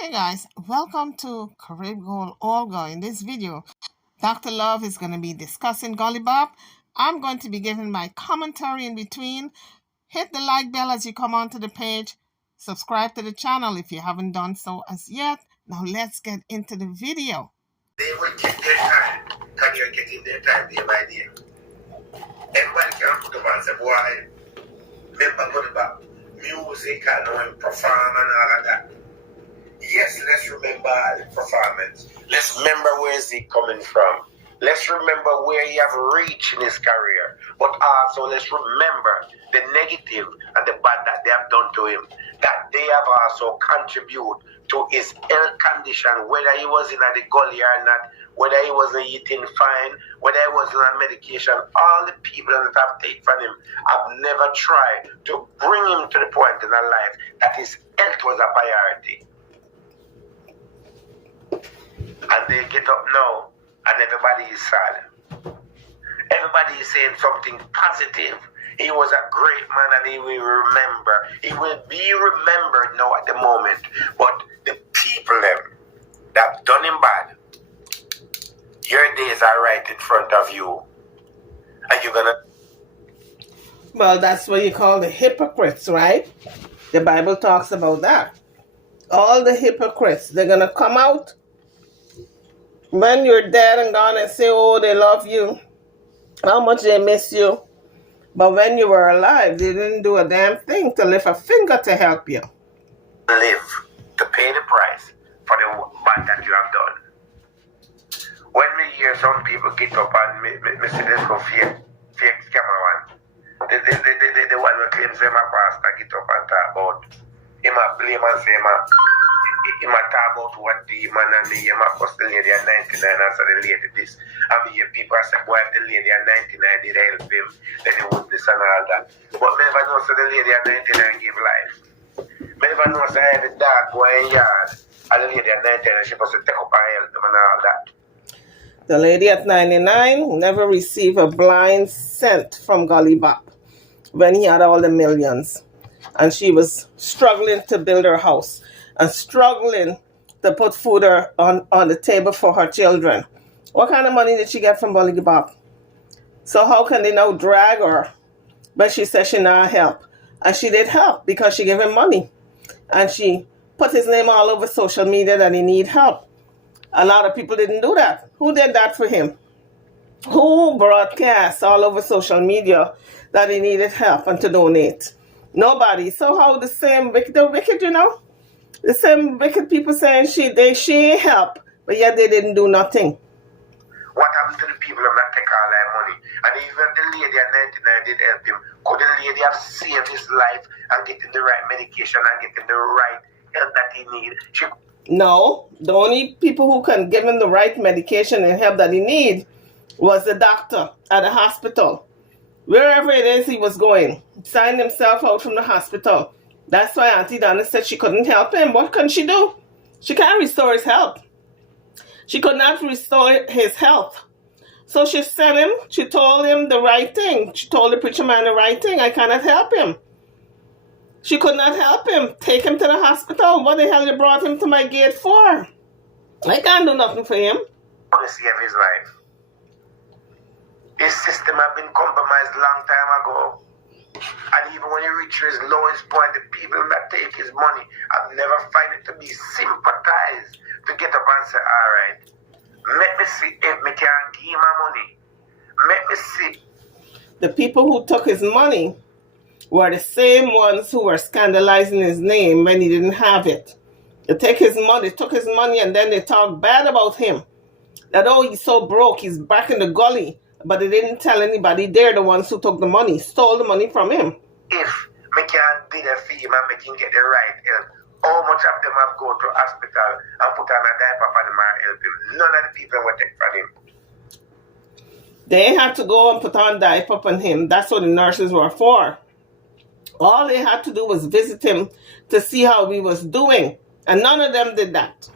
Hey guys, welcome to Carib Gold Olga. In this video, Dr. Love is going to be discussing Gully Bop. I'm going to be giving my commentary in between. Hit the like bell as you come onto the page. Subscribe to the channel if you haven't done so as yet. Now let's get into the video. They will take their time, and you're getting their time day by day. Everybody can put up and say, boy, remember Gully Bop, music and perform and all of that. Yes, let's remember the performance. Let's remember where is he coming from. Let's remember where he have reached in his career. But also let's remember the negative and the bad that they have done to him. That they have also contributed to his health condition, whether he was in the gully or not, whether he wasn't eating fine, whether he wasn't on medication. All the people that have taken from him have never tried to bring him to the point in their life that his health was a priority. And they get up now, and everybody is sad. Everybody is saying something positive. He was a great man, and he will remember. He will be remembered now at the moment. But the people them that have done him bad, your days are right in front of you. And you're gonna. Well, that's what you call the hypocrites, right? The Bible talks about that. All the hypocrites, they're going to come out when you're dead and gone and say, oh, they love you, how much they miss you. But when you were alive, they didn't do a damn thing to lift a finger to help you. Live to pay the price for the bad that you have done. When we hear some people get up and me see this go fake scammer one, the one who claims them a pastor get up and talk about him a blame and say him a talk about what the man and the him a cost the lady at 99 and so the lady this. And me hear people say, boy, if the lady at 99 did help him, then he would this and all that. But me never know so the lady at 99 give life. Me never know so every dog go in yard and the lady at 99 she supposed to take up and help them and all that. The lady at 99 never received a blind cent from Gully Bop when he had all the millions. And she was struggling to build her house and struggling to put food on the table for her children. What kind of money did she get from Gully Bop? So how can they now drag her? But she said she not help. And she did help because she gave him money. And she put his name all over social media that he need help. A lot of people didn't do that. Who did that for him? Who broadcast all over social media that he needed help and to donate? Nobody. So how the same wicked, you know? The same wicked people saying she ain't help, but yet they didn't do nothing. What happened to the people who not take all their money? And even the lady at 99 did help him. Could the lady have saved his life and getting the right medication and getting the right help that he needs? No. The only people who can give him the right medication and help that he need was the doctor at the hospital. Wherever it is he was going, signed himself out from the hospital. That's why Auntie Donna said she couldn't help him. What can she do? She can't restore his health. She could not restore his health. So she sent him, she told him the right thing. She told the preacher man the right thing. I cannot help him. She could not help him. Take him to the hospital. What the hell you brought him to my gate for? I can't do nothing for him. To save his life. His system had been compromised long time ago. And even when he reached his lowest point, the people that take his money have never find it to be sympathized to get up and say, all right, let me see if me can give him my money. Let me see. The people who took his money were the same ones who were scandalizing his name when he didn't have it. They took his money and then they talk bad about him. That, oh, he's so broke, he's back in the gully. But they didn't tell anybody. They're the ones who took the money, stole the money from him. If me can't be there for him and me can get the right help, how much of them have gone to hospital and put on a diaper for them and help him? None of the people will take from him. They had to go and put on diaper on him. That's what the nurses were for. All they had to do was visit him to see how he was doing. And none of them did that.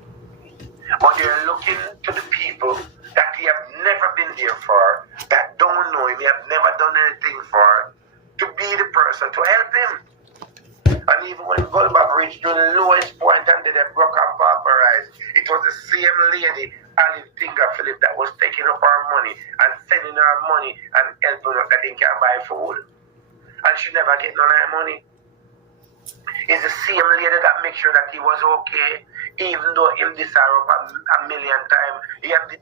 But they're looking to the people that he have never been there for, that don't know him, he have never done anything for, to be the person to help him. And even when Gully Bop reached to the lowest point and dead, broke and pauperized. It was the same lady, Olive Tinga Philip, that was taking up her money and sending her money and helping us that they can buy food. And she never get none of her money. It's the same lady that makes sure that he was okay, even though him diss her up a million times. He have the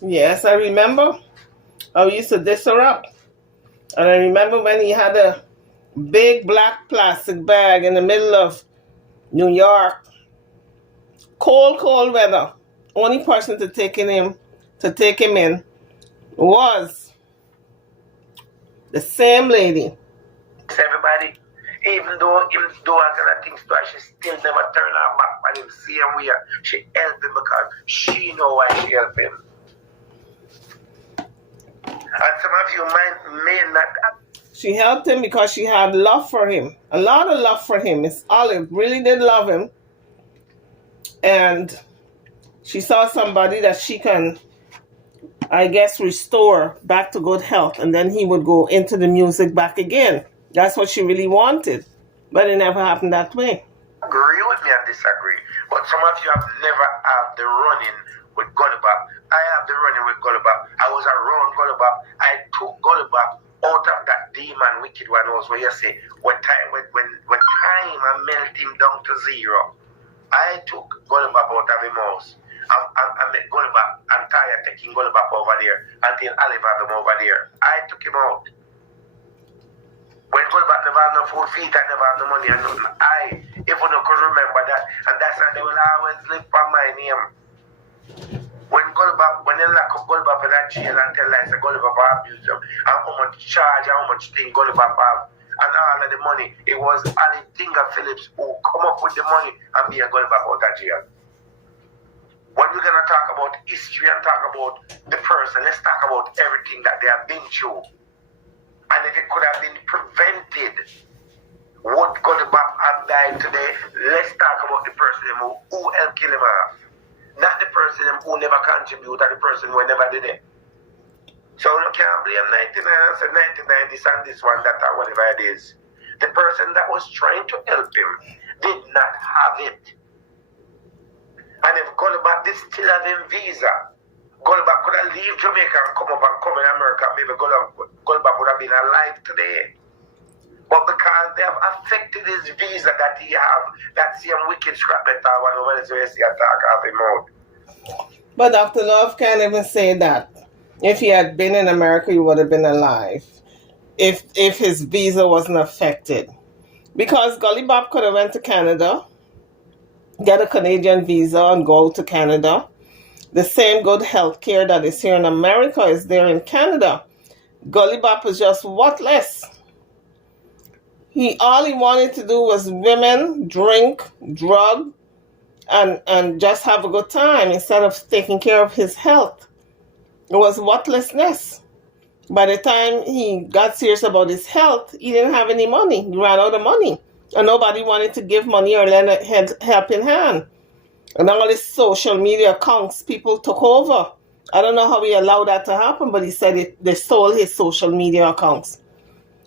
Yes, I remember. I used to diss her up. And I remember when he had a big black plastic bag in the middle of New York. Cold weather. Only person to take him in was the same lady. everybody. Even though him do all kind of things to her, she still never turn her back on him same way. She helped him because she know why she helped him. And some of you may not. She helped him because she had love for him. A lot of love for him. Miss Olive really did love him. And she saw somebody that she can, I guess, restore back to good health. And then he would go into the music back again. That's what she really wanted. But it never happened that way. Agree with me and disagree. But some of you have never had the running with Gully Bop. I have the running with Gully Bop. I was around Gully Bop. I took Gully Bop out of that demon wicked one was where you say when time I melt him down to zero. I took Gully Bop out of him house. I made Gully Bop. I'm tired taking Gully Bop over there until Olive have him over there. I took him out. When Gully Bop never have no food feet, I never have no money and nothing. If you could remember that, and that's why they will always live by my name. When they lock up Gully Bop in that jail and tell lies that Gully Bop abuse them, and how much charge and how much thing Gully Bop have, and all of the money, it was Ali Tinga Phillips who come up with the money and be a Gully Bop out of jail. When we're going to talk about history and talk about the person, let's talk about everything that they have been through. And if it could have been prevented, would Gully Bop have died today? Let's talk about the person who helped kill him off. Not the person who never contributed, or the person who never did it. So you can't blame 99 and say 99 this and this one, that or whatever it is. The person that was trying to help him did not have it. And if Gully Bop did still have him visa, Gully Bop could have leave Jamaica and come up and come in America. Maybe Gully Bop would have been alive today. But because they have affected his visa that he have, that same wicked scrap metal one over there, so you see attack of him out. But Dr. Love can't even say that. If he had been in America, he would have been alive. If his visa wasn't affected. Because Gully Bop could have went to Canada, get a Canadian visa and go to Canada. The same good health care that is here in America is there in Canada. Gully Bop is just worthless. All he wanted to do was women, drink, drug, and just have a good time instead of taking care of his health. It was worthlessness. By the time he got serious about his health, he didn't have any money. He ran out of money. And nobody wanted to give money or lend a helping hand. And all his social media accounts, people took over. I don't know how he allowed that to happen, but he said they stole his social media accounts.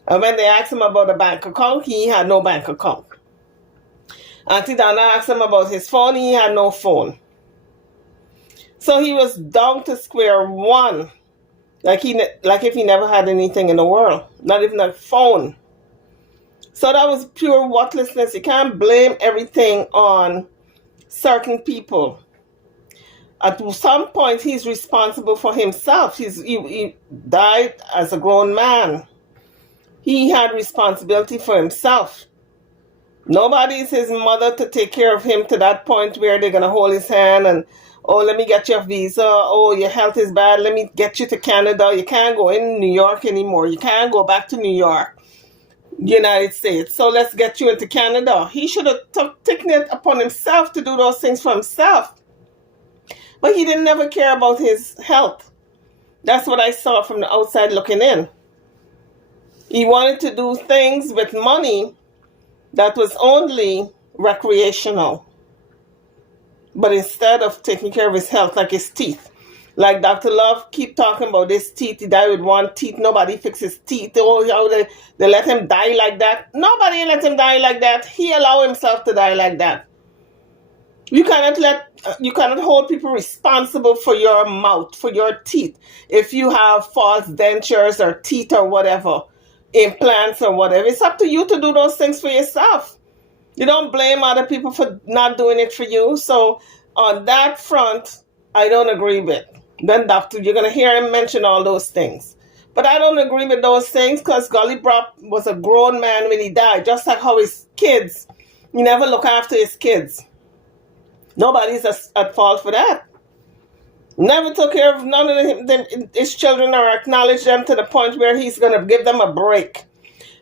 And when they asked him about a bank account, he had no bank account. Auntie Donna asked him about his phone, he had no phone. So he was down to square one. Like if he never had anything in the world. Not even a phone. So that was pure worthlessness. You can't blame everything on certain people. At some point, he's responsible for himself. He died as a grown man. He had responsibility for himself. Nobody is his mother to take care of him to that point where they're going to hold his hand and, oh, let me get your visa. Oh, your health is bad. Let me get you to Canada. You can't go in New York anymore. You can't go back to New York, United States. So let's get you into Canada. He should have taken it upon himself to do those things for himself. But he didn't never care about his health. That's what I saw from the outside looking in. He wanted to do things with money that was only recreational. But instead of taking care of his health, like his teeth. Like Dr. Love keep talking about his teeth. He died with one teeth. Nobody fixes teeth. Oh, how they let him die like that. Nobody let him die like that. He allowed himself to die like that. You cannot hold people responsible for your mouth, for your teeth. If you have false dentures or teeth or whatever, implants or whatever, it's up to you to do those things for yourself. You don't blame other people for not doing it for you. So on that front, I don't agree with. Then doctor, you're gonna hear him mention all those things. But I don't agree with those things because Gully Bop was a grown man when he died, just like how his kids, he never look after his kids. Nobody's at fault for that. Never took care of none of his children or acknowledged them to the point where he's going to give them a break.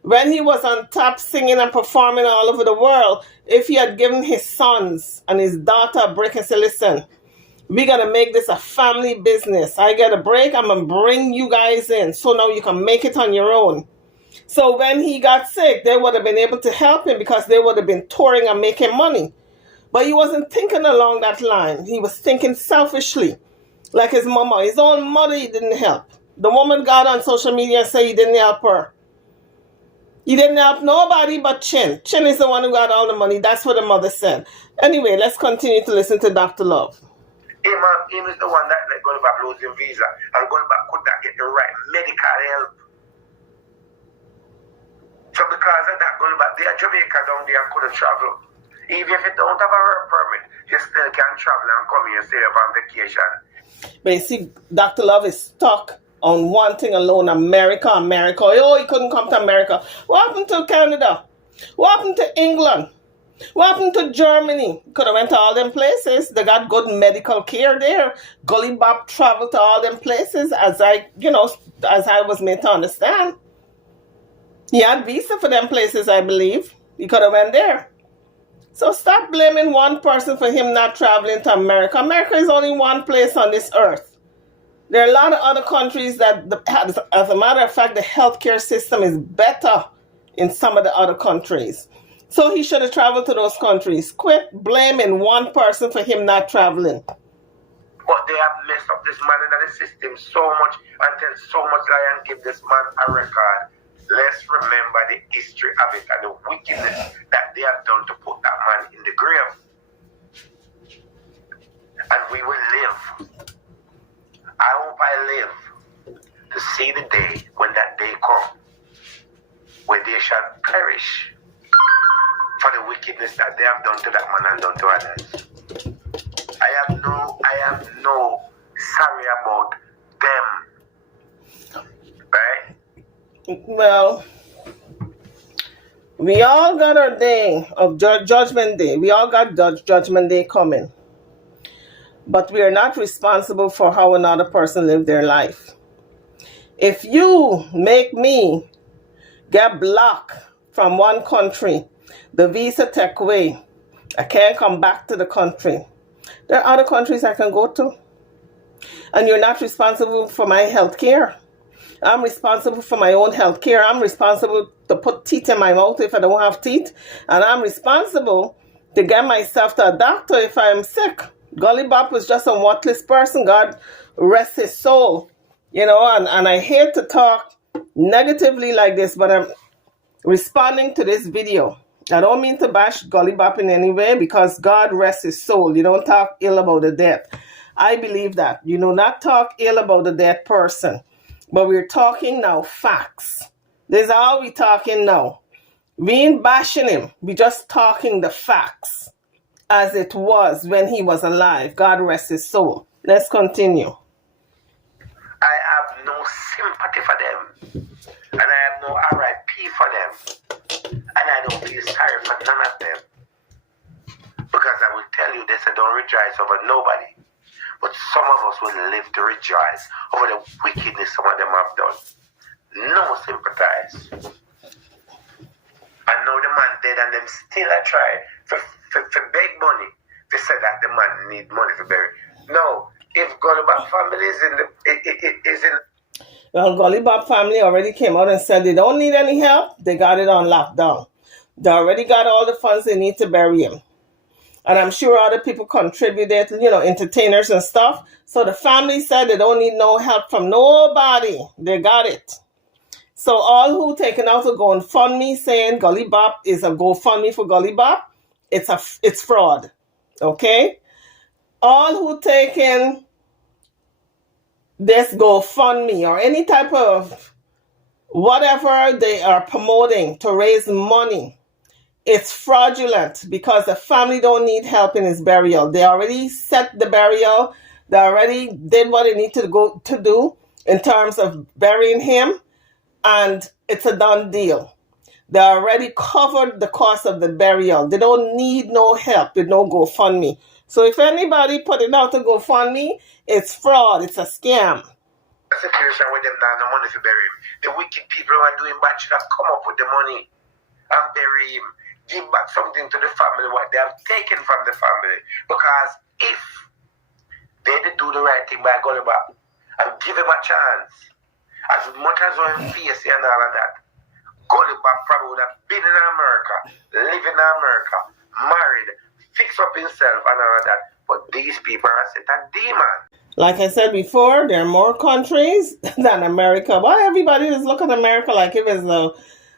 When he was on top singing and performing all over the world, if he had given his sons and his daughter a break and said, listen, we're going to make this a family business. I get a break, I'm going to bring you guys in so now you can make it on your own. So when he got sick, they would have been able to help him because they would have been touring and making money. But he wasn't thinking along that line. He was thinking selfishly. Like his mama. His own mother, he didn't help. The woman got on social media and said he didn't help her. He didn't help nobody but Chin. Chin is the one who got all the money. That's what the mother said. Anyway, let's continue to listen to Dr. Love. Him is the one that let Gully Bop lose his visa. And Gully Bop could not get the right medical help. So because of that, Gully Bop, they are Jamaica down there and couldn't travel. Even if you don't have a work permit, you still can travel and come here and stay up on vacation. But you see, Dr. Love is stuck on one thing alone, America. Oh, he couldn't come to America. What happened to Canada? What happened to England? What happened to Germany? Could have went to all them places. They got good medical care there. Gully Bop traveled to all them places as I was made to understand. He had visa for them places, I believe. He could have went there. So stop blaming one person for him not traveling to America. America is only one place on this earth. There are a lot of other countries that, as a matter of fact, the healthcare system is better in some of the other countries. So he should have traveled to those countries. Quit blaming one person for him not traveling. But they have messed up this man in the system so much and tell so much lie and give this man a record. Let's remember the history of it and the wickedness that they have done to put that man in the grave. And we will live. I hope I live to see the day when that day comes, where they shall perish for the wickedness that they have done to that man and done to others. I am no sorry about them. Right? Well, we all got our day of Judgment Day. We all got Judgment Day coming. But we are not responsible for how another person lived their life. If you make me get blocked from one country, the visa take away, I can't come back to the country. There are other countries I can go to. And you're not responsible for my health care. I'm responsible for my own health care. I'm responsible to put teeth in my mouth if I don't have teeth. And I'm responsible to get myself to a doctor if I am sick. Gully Bop was just a worthless person. God rest his soul. And I hate to talk negatively like this, but I'm responding to this video. I don't mean to bash Gully Bop in any way because God rest his soul. You don't talk ill about the dead. I believe that. You do not talk ill about the dead person. But we're talking now facts. This is all we're talking now. We ain't bashing him. We're just talking the facts as it was when he was alive. God rest his soul. Let's continue. I have no sympathy for them. And I have no RIP for them. And I don't feel sorry for none of them. Because I will tell you, they say don't rejoice over nobody. But some of us will live to rejoice over the wickedness some of them have done. No sympathize. And now the man dead and them still a try for beg money. They said that the man need money for bury. No, if Gully Bop family is in Well, Gully Bop family already came out and said they don't need any help. They got it on lockdown. They already got all the funds they need to bury him. And I'm sure other people contributed, entertainers and stuff. So the family said they don't need no help from nobody. They got it. So all who taken out a GoFundMe saying Gully Bop is a GoFundMe for Gully Bop, it's fraud. Okay? All who take in this GoFundMe or any type of whatever they are promoting to raise money, it's fraudulent because the family don't need help in his burial. They already set the burial. They already did what they need to do in terms of burying him, and it's a done deal. They already covered the cost of the burial. They don't need no help with no GoFundMe. So if anybody put it out to GoFundMe, it's fraud. It's a scam. A situation where them now no money to bury him. The wicked people who are doing bad should have come up with the money and bury him. Give back something to the family what they have taken from the family. Because if they did do the right thing by Gully Bop and give him a chance, as much as we're facing and all of that, Gully Bop probably would have been in America, living in America, married, fix up himself and all of that. But these people are set a demon. Like I said before, there are more countries than America. Why everybody just look at America like it was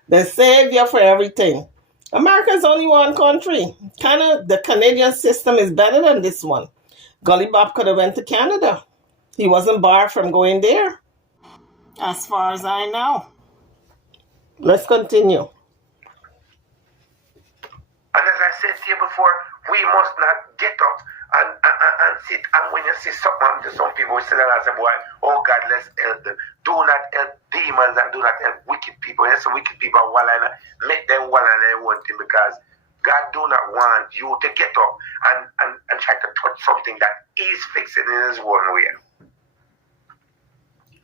the savior for everything? America is only one country. Kind of the Canadian system is better than this one. Gully Bop could have went to Canada. He wasn't barred from going there, as far as I know. Let's continue. And as I said to you before, we must not get up and sit. And when you see something happen to some people, we sit down and say, boy, oh God, let's help them. Do not help demons and do not help wicked people. Yes, wicked people are one and make them one and they want him, because God do not want you to get up and try to touch something that He's fixing in His own way.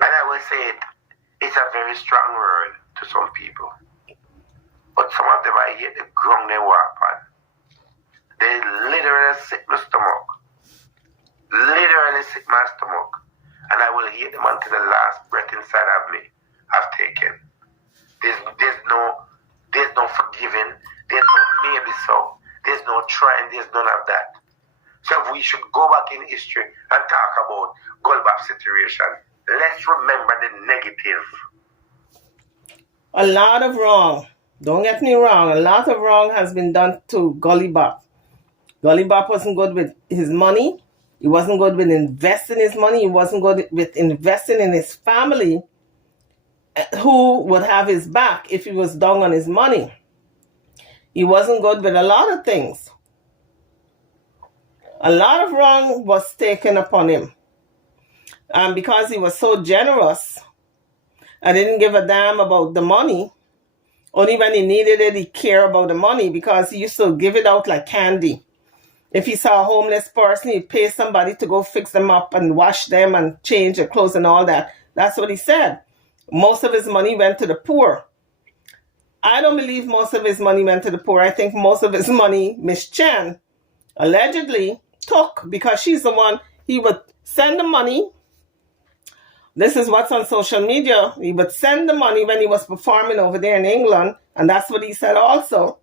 And I will say it's a very strong word to some people. But some of them, I hate the ground they walk on. They literally sick my stomach. Literally sick my stomach. And I will hate them until the last breath inside of me I've taken. There's no forgiving. There's no maybe so. There's no trying. There's none of that. So if we should go back in history and talk about Gully Bop situation, let's remember the negative. A lot of wrong. Don't get me wrong. A lot of wrong has been done to Gully Bop. Gully Bop wasn't good with his money. He wasn't good with investing his money. He wasn't good with investing in his family, who would have his back if he was down on his money. He wasn't good with a lot of things. A lot of wrong was taken upon him. And because he was so generous and didn't give a damn about the money, only when he needed it, he cared about the money, because he used to give it out like candy. If he saw a homeless person, he'd pay somebody to go fix them up and wash them and change their clothes and all that. That's what he said. Most of his money went to the poor. I don't believe most of his money went to the poor. I think most of his money, Miss Chen allegedly took, because she's the one, he would send the money. This is what's on social media. He would send the money when he was performing over there in England, and that's what he said also.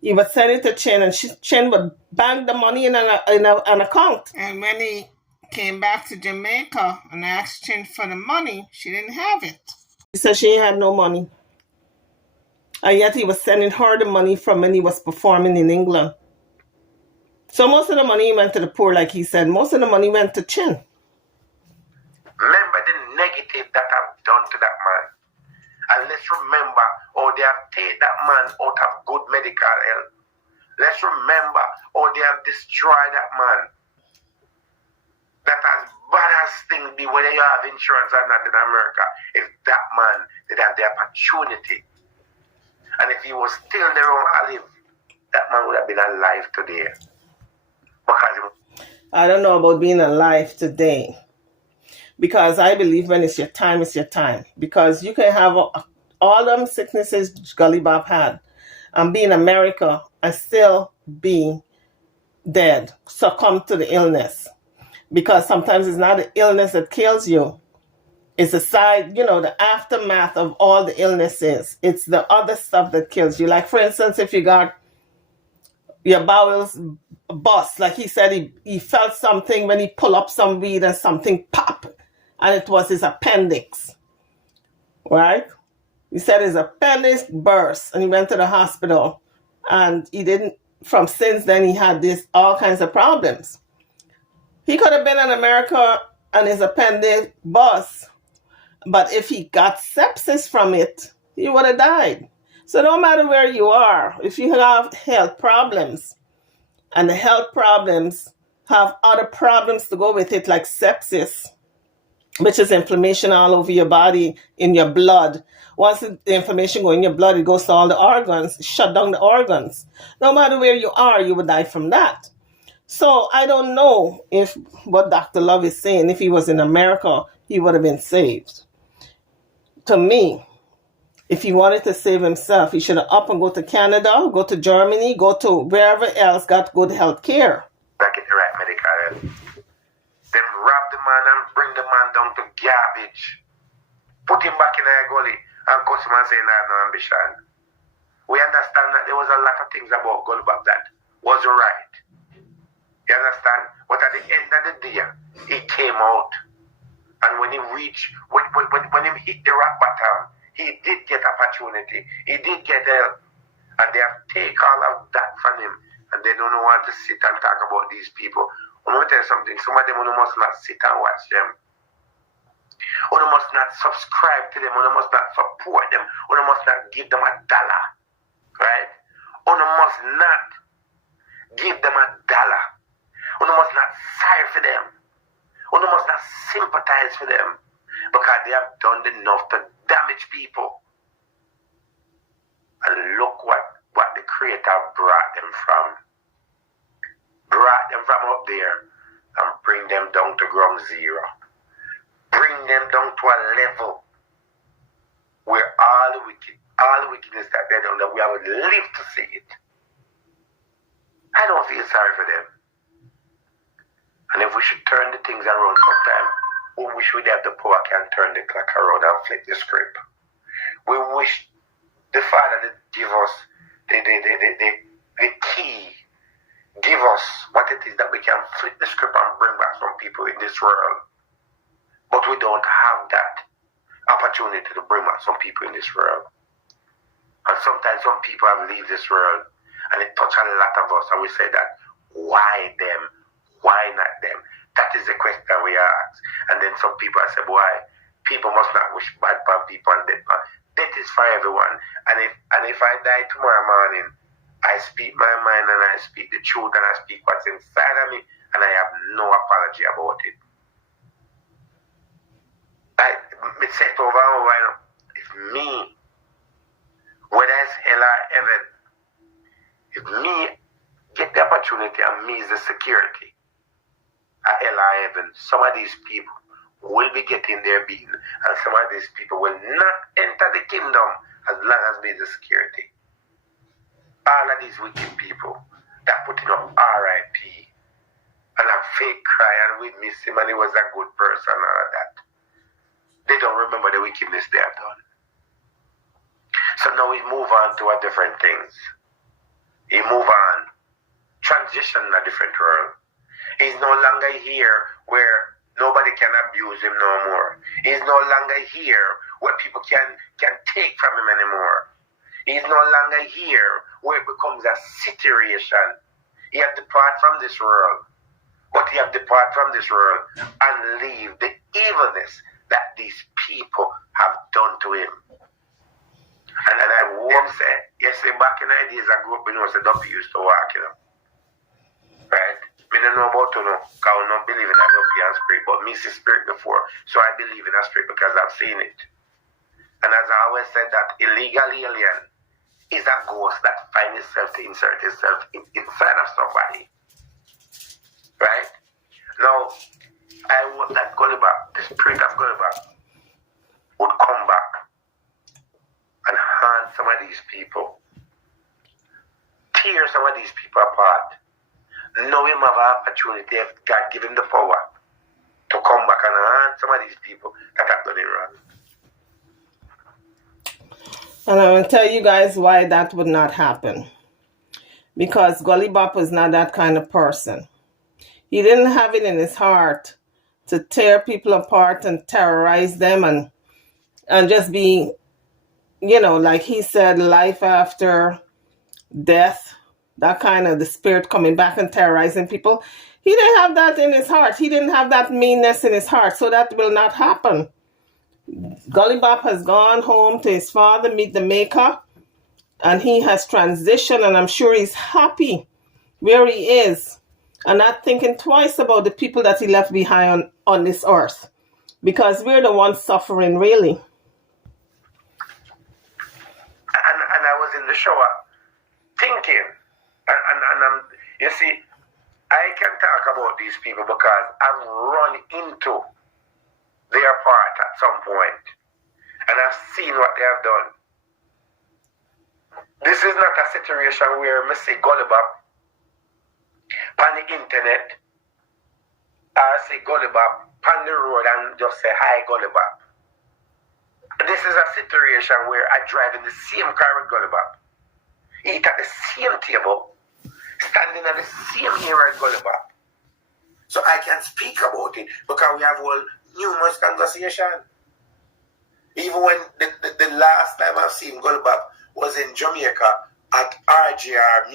He would send it to Chin, and Chin would bank the money in an account. And when he came back to Jamaica and asked Chin for the money, she didn't have it. She said she had no money. And yet he was sending her the money from when he was performing in England. So most of the money went to the poor, like he said. Most of the money went to Chin. Remember the negative that I've done to that man. And let's remember how they have taken that man out of good medical health. Let's remember how they have destroyed that man. That as bad as things be, whether you have insurance or not in America, if that man did have the opportunity, and if he was still there on alive, that man would have been alive today. I don't know about being alive today, because I believe when it's your time, it's your time. Because you can have all them sicknesses Gully Bop had and be in America and still be dead, succumb to the illness. Because sometimes it's not the illness that kills you. It's the side, the aftermath of all the illnesses. It's the other stuff that kills you. Like, for instance, if you got your bowels bust, like he said, he felt something when he pulled up some weed and something pop, and it was his appendix, right? He said his appendix burst, and he went to the hospital, and he didn't from since then he had all kinds of problems. He could have been in America and his appendix bust, but if he got sepsis from it, he would have died. So no matter where you are, if you have health problems, and the health problems have other problems to go with it, like sepsis, which is inflammation all over your body, in your blood. Once the inflammation goes in your blood, it goes to all the organs, shut down the organs. No matter where you are, you would die from that. So I don't know if what Dr. Love is saying, if he was in America, he would have been saved. To me, if he wanted to save himself, he should have up and go to Canada, go to Germany, go to wherever else got good health care. Back at the right medical help. Then rob the man and bring the man down to garbage. Put him back in a gully and cuss him and say, I have no ambition. We understand that there was a lot of things about Gully Bop that was right. You understand? But at the end of the day, he came out. And when he reached, when he hit the rock bottom, he did get opportunity. He did get help. And they have taken all of that from him. And they don't want to sit and talk about these people. I'm going to tell you something. Some of them must not sit and watch them. Or must not subscribe to them. Or must not support them. Or must not give them $1. Right? Or must not give them $1. Or must not sigh for them. Or must not sympathize for them. Because they have done enough to damage people. And look what the Creator brought them from. Brought them from up there and bring them down to ground zero. Bring them down to a level where all the wickedness that they're done, that we have lived to see it. I don't feel sorry for them. And if we should turn the things around sometime, we wish we'd have the power can turn the clock around and flip the script. We wish the Father to give us the key, give us what it is that we can flip the script and bring back some people in this world. But we don't have that opportunity to bring back some people in this world. And sometimes some people have leave this world and it touches a lot of us and we say that, why them? Why not them? That is the question we ask. And then some people say, why? People must not wish bad upon people and death. Death is for everyone. And if I die tomorrow morning, I speak my mind and I speak the truth and I speak what's inside of me and I have no apology about it. I say it over and over, if me, whether it's hell or heaven, if me get the opportunity and me is the security at hell or heaven, some of these people will be getting their being and some of these people will not enter the kingdom as long as me is the security. All of these wicked people that putting up RIP and a fake cry and we miss him and he was a good person and all that. They don't remember the wickedness they have done. So now we move on to a different things. He move on. Transition in a different world. He's no longer here where nobody can abuse him no more. He's no longer here where people can take from him anymore. He's no longer here where it becomes a situation. He has departed from this world. But he has departed from this world and leave the evilness that these people have done to him. And then I won't say, yesterday back in the days I grew up when I was a duppy used to walk, Right? I don't know about because I don't believe in a duppy and spirit, but me see spirit before. So I believe in a spirit because I've seen it. And as I always said that illegal alien is a ghost that finds itself to insert itself inside of somebody. Right? Now, I want that Gully Bop, the spirit of Gully Bop, would come back and haunt some of these people. Tear some of these people apart. Know him have an opportunity if God give him the power to come back and haunt some of these people that have done it wrong. And I will tell you guys why that would not happen. Because Gully Bop was not that kind of person. He didn't have it in his heart to tear people apart and terrorize them and just be, like he said, life after death. that kind of the spirit coming back and terrorizing people. He didn't have that in his heart. He didn't have that meanness in his heart. So that will not happen. Gully Bop has gone home to his father, meet the maker, and he has transitioned, and I'm sure he's happy where he is and not thinking twice about the people that he left behind on this earth, because we're the ones suffering, really. And I was in the shower thinking, and you see, I can talk about these people because I've run into their part at some point, and I've seen what they have done. This is not a situation where I see Gully Bop on the internet, or say Gully Bop on the road and just say, hi Gully Bop. This is a situation where I drive in the same car with Gully Bop, eat at the same table, standing at the same area as Gully Bop. So I can speak about it because we have all numerous conversation. Even when the last time I've seen Gully Bop was in Jamaica at RJR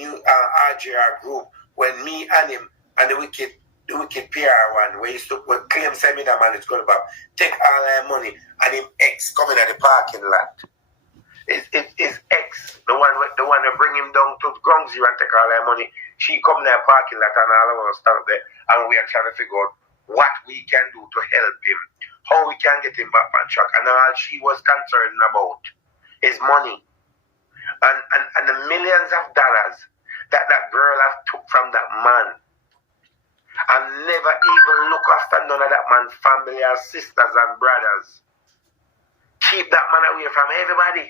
group, when me and him and the wicked PR one, where he used to claim send me that man, it's Gully Bop, take all our money, and him ex coming at the parking lot. His ex, the one that bring him down to Gongzero and take all our money, she come in the parking lot and all of us stand there, and we are trying to figure out what we can do to help him, how we can get him back on track, and all she was concerned about is money. And the millions of dollars that girl has took from that man, and never even look after none of that man's family or sisters and brothers. Keep that man away from everybody.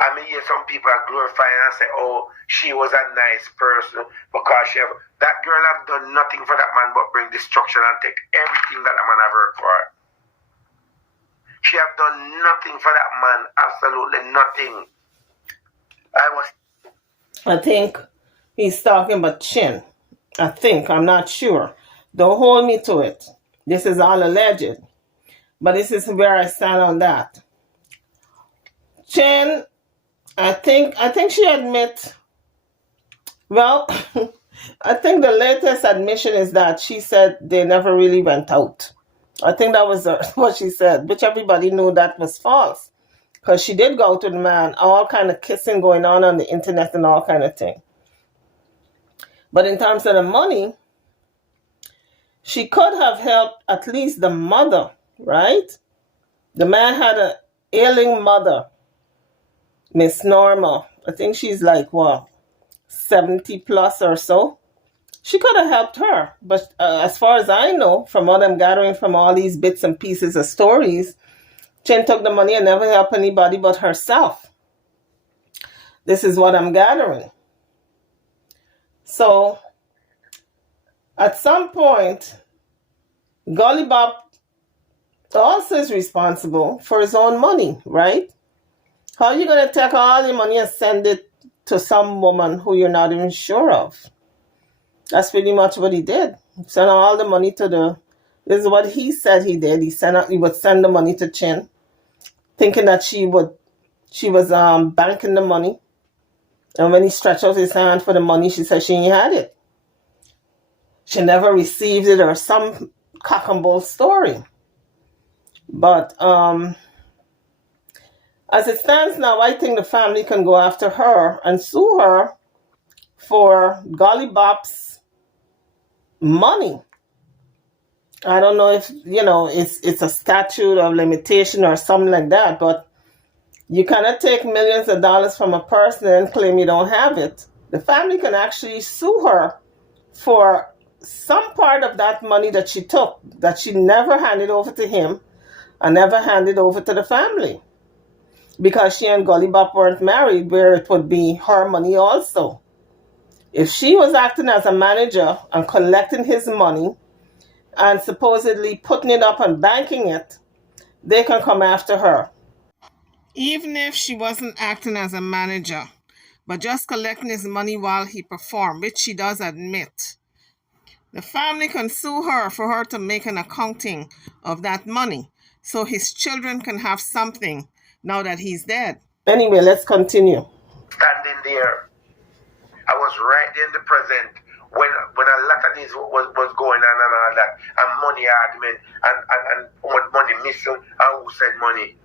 I mean, hear some people are glorifying and say, oh, she was a nice person because that girl have done nothing for that man but bring destruction and take everything that the man have worked for. She have done nothing for that man, absolutely nothing. I think he's talking about Chin. I think, I'm not sure. Don't hold me to it. This is all alleged. But this is where I stand on that. Chin, I think she admit. Well, I think the latest admission is that she said they never really went out. I think that was what she said, which everybody knew that was false. Because she did go out with the man, all kind of kissing going on the internet and all kind of thing. But in terms of the money, she could have helped at least the mother, right? The man had an ailing mother, Miss Norma. I think she's like, what, 70 plus or so? She could have helped her. But as far as I know, from what I'm gathering from all these bits and pieces of stories, Chin took the money and never helped anybody but herself. This is what I'm gathering. So, at some point, Gully Bop also is responsible for his own money, right? How are you going to take all your money and send it to some woman who you're not even sure of? That's pretty much what he did. He sent all the money to this is what he said he did. He would send the money to Chin, thinking that she was banking the money. And when he stretched out his hand for the money, she said she ain't had it. She never received it, or some cock and bull story. But as it stands now, I think the family can go after her and sue her for Gully Bop's money. I don't know if, it's a statute of limitation or something like that, but you cannot take millions of dollars from a person and claim you don't have it. The family can actually sue her for some part of that money that she took, that she never handed over to him and never handed over to the family. Because she and Gully Bop weren't married, where it would be her money also. If she was acting as a manager and collecting his money and supposedly putting it up and banking it, they can come after her. Even if she wasn't acting as a manager, but just collecting his money while he performed, which she does admit, the family can sue her for her to make an accounting of that money so his children can have something now that he's dead. Anyway, let's continue. Standing there I was right there in the present when a lot of this was going on and all that, and money argument and what money missing and who said money.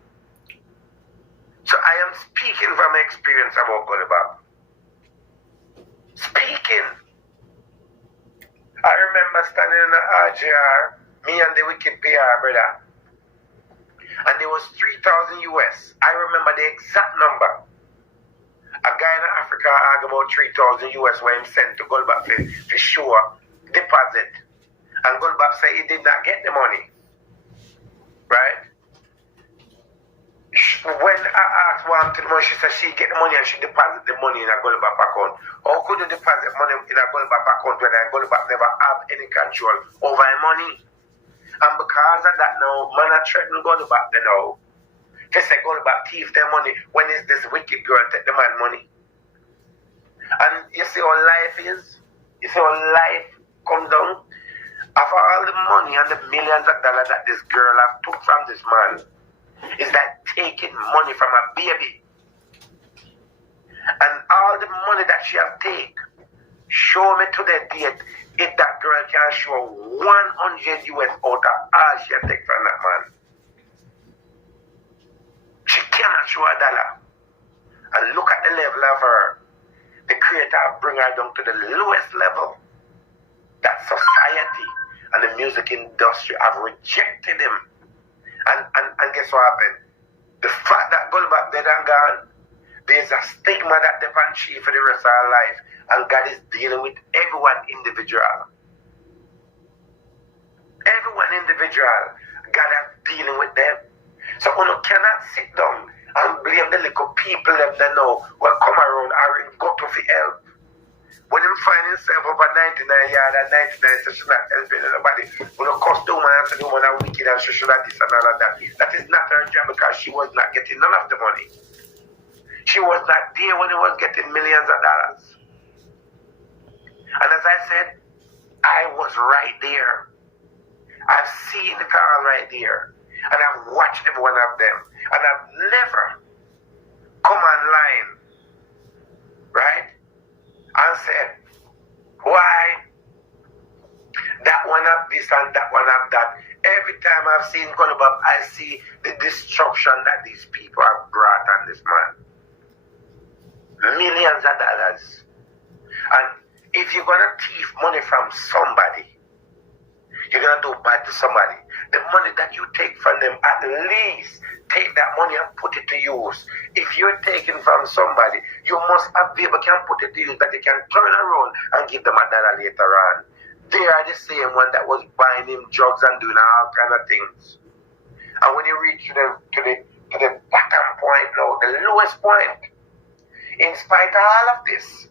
So I am speaking from experience about Gully Bop. Speaking. I remember standing in the RJR, me and the wicked PR brother, and there was 3,000 US. I remember the exact number. A guy in Africa had about 3,000 US where he sent to Gully Bop for sure deposit. And Gully Bop said he did not get the money. Right? When I asked one to the money, she said she get the money and she deposit the money in a Gully Bop account. How could you deposit money in a Gully Bop account when a Gully Bop never have any control over the money? And because of that now, man I threaten Gully Bop they know. They say Gully Bop thief their money when is this wicked girl take the man money. And you see how life is? You see how life comes down? After all the money and the millions of dollars that this girl have took from this man, is that taking money from a baby. And all the money that she have take, show me to the date if that girl can show 100 US out of all she have take from that man. She cannot show a dollar. And look at the level of her. The creator bring her down to the lowest level. That society and the music industry have rejected him. And guess what happened? The fact that Gully Bop dead and gone, there's a stigma that depends she for the rest of her life. And God is dealing with everyone individual. Everyone individual. God is dealing with them. So you cannot sit down and blame the little people that they know will come around and go to for help. When him find himself up at 99 yards and 99 so she's not helping anybody. When you cost the woman and say the woman are wicked and she should have this and all of that. That is not her job because she was not getting none of the money. She was not there when he was getting millions of dollars. And as I said, I was right there. I've seen the car right there. And I've watched every one of them. And I've never come online, right? And said, why that one have this and that one have that. Every time I've seen Gully Bop, I see the destruction that these people have brought on this man. Millions of dollars. And if you're going to thief money from somebody, you're going to do bad to somebody. The money that you take from them, at least take that money and put it to use. If you're taking from somebody, you must have people can put it to use that they can turn around and give them a dollar later on. They are the same one that was buying him drugs and doing all kind of things. And when you reach to the bottom point now, the lowest point, in spite of all of this,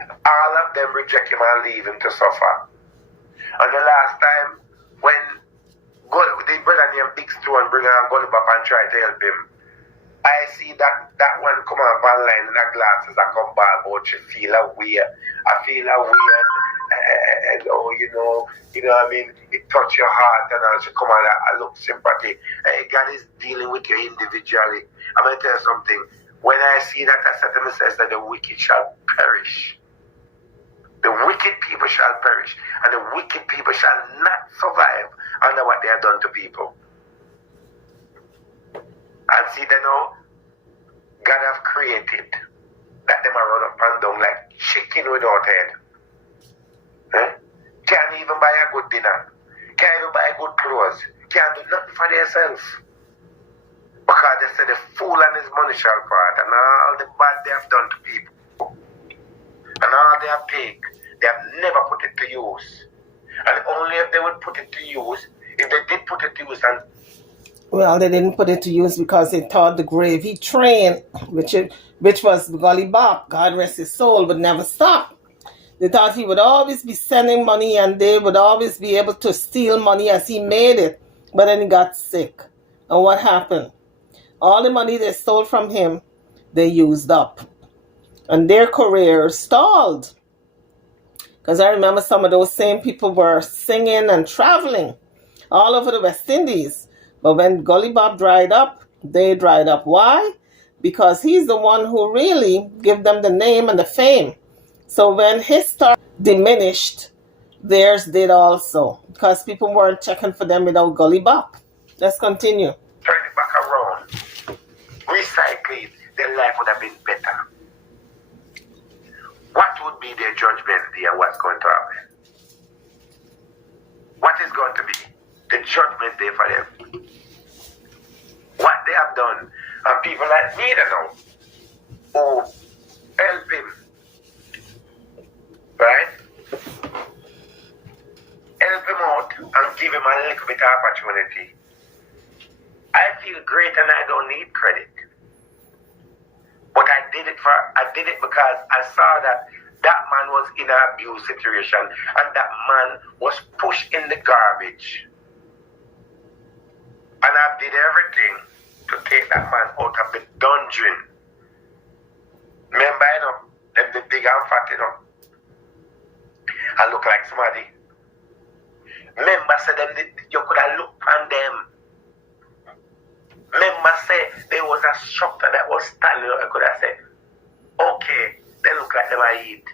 all of them reject him and leave him to suffer. And the last time, when the brother named Big Stone bring on Gully Bop and try to help him, I see that one come up online in the glasses and come back about she feel a weird. I feel a weird, and oh, you know what I mean? It touch your heart and all. She come on, I look sympathy. God is dealing with you individually. I'm going to tell you something. When I see that, I said to myself that the wicked shall perish. The wicked people shall perish, and the wicked people shall not survive under what they have done to people. And see, they know God have created that them are run up and down like chicken without head. Can't even buy a good dinner. Can't even buy good clothes. Can't do nothing for themselves. Because they say the fool and his money shall part, and all the bad they have done to people. And all they have taken, they have never put it to use. And only if they would put it to use, if they did put it to use and... Well, they didn't put it to use because they thought the grave he trained, which was Gully Bop, God rest his soul, would never stop. They thought he would always be sending money and they would always be able to steal money as he made it. But then he got sick. And what happened? All the money they stole from him, they used up. And their career stalled. Because I remember some of those same people were singing and traveling all over the West Indies. But when Gully Bop dried up, they dried up. Why? because he's the one who really give them the name and the fame. So when his star diminished, theirs did also, because people weren't checking for them without Gully Bop. Let's continue. Turn it back around. Recycle it. Their life would have been better. What would be their judgment day and what's going to happen? What is going to be the judgment day for them? What they have done. And people like me to know who help him. Right? Help him out and give him a little bit of opportunity. I feel great and I don't need credit. But I did it because I saw that man was in an abuse situation and that man was pushed in the garbage. And I did everything to take that man out of the dungeon. Remember, them the big and fat, I look like somebody. Remember, say you could have looked on them. Remember, say there was a structure that was standing up. I could have said, okay, they look like them I eat.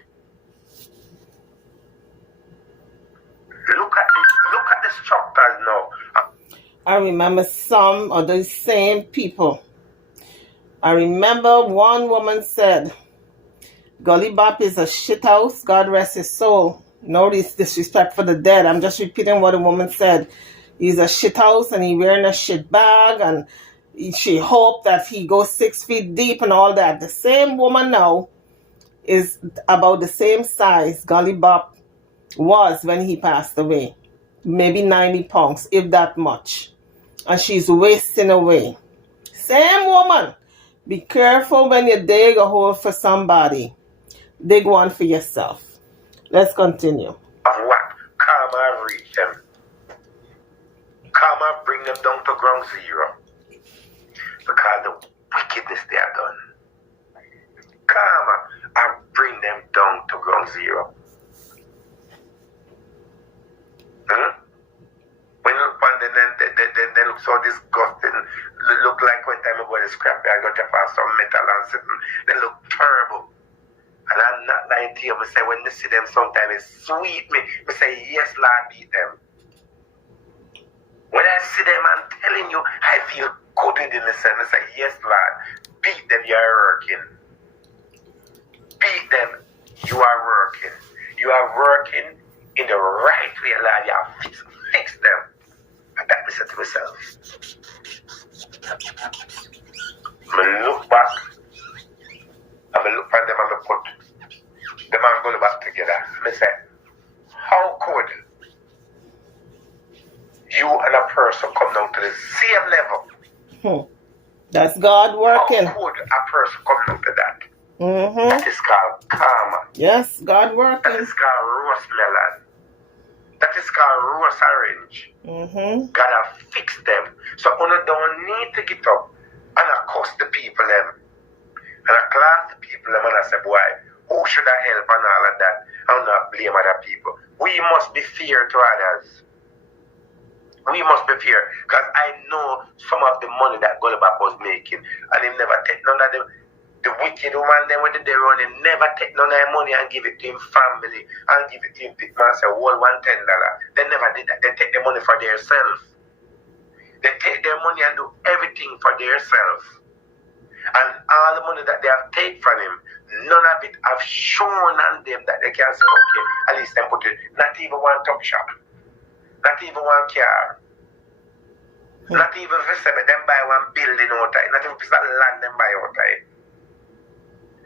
Look at the structures now. I remember some of those same people. I remember one woman said, Gully Bop is a shit house, God rest his soul. No disrespect for the dead. I'm just repeating what the woman said. He's a shit house and he wearing a shit bag and she hoped that he goes 6 feet deep and all that. The same woman now is about the same size Gully Bop was when he passed away. Maybe 90 pounds, if that much. And she's wasting away. Same woman. Be careful when you dig a hole for somebody. Dig one for yourself. Let's continue. Of what? Karma reach them. Karma bring them down to ground zero. Because the wickedness they have done. Karma, I bring them down to ground zero. When you look on them, they look so disgusting. Look like when time I go to scrap, I got to find some metal and something. They look terrible. And I'm not lying to you. I say when you see them sometimes it sweet me. I say, yes, Lord, beat them. When I see them, I'm telling you, I feel good in the sense. I say, yes, Lord, beat them, you are working. Beat them, you are working. You are working in the right way, Lord. You have fix them. And that I said to myself. I look back. I look at them and I put the man going back together. And I say, how could you and a person come down to the same level? That's God working. How could a person come down to that? Mm-hmm. That is called karma. Yes, God working. That is called roast melon. That is called roast orange. Mm-hmm. God have fixed them. So you don't need to get up and accost the people them. And I class the people them and I say, boy, who should I help and all of that? And not blame other people. We must be fair to others. We must be fair. Because I know some of the money that Gully Bop was making. And he never take none of them. The wicked woman them when they run, him never take none of their money and give it to him family and give it to him people and say, well, $110. They never did that. They take the money for themselves. They take their money and do everything for themselves. And all the money that they have taken from him, none of it have shown on them that they can say, okay, at least they put it, not even one top shop, not even one car, not even for them buy one building out there, not even for land them buy out there.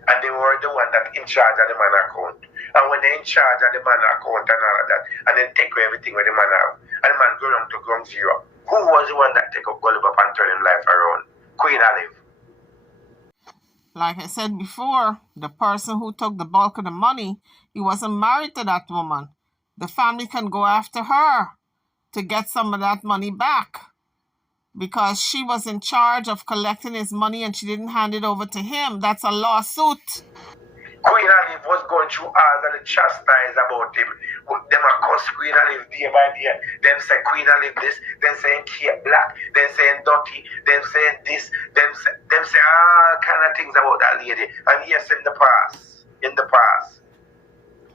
And they were the one that in charge of the man account. And when they're in charge of the man account and all of that, and then take away everything with the man have, and the man go down to ground zero. Who was the one that take up Gully Bop and turn his life around? Queen Olive. Like I said before, the person who took the bulk of the money, he wasn't married to that woman. The family can go after her to get some of that money back because she was in charge of collecting his money and she didn't hand it over to him. That's a lawsuit. Queen Olive was going through all the chastise about him. Them a cuss Queen Olive day by day. Them say Queen Olive this, them saying Kate Black, them saying dirty, them saying this, them say all kind of things about that lady. And yes, in the past,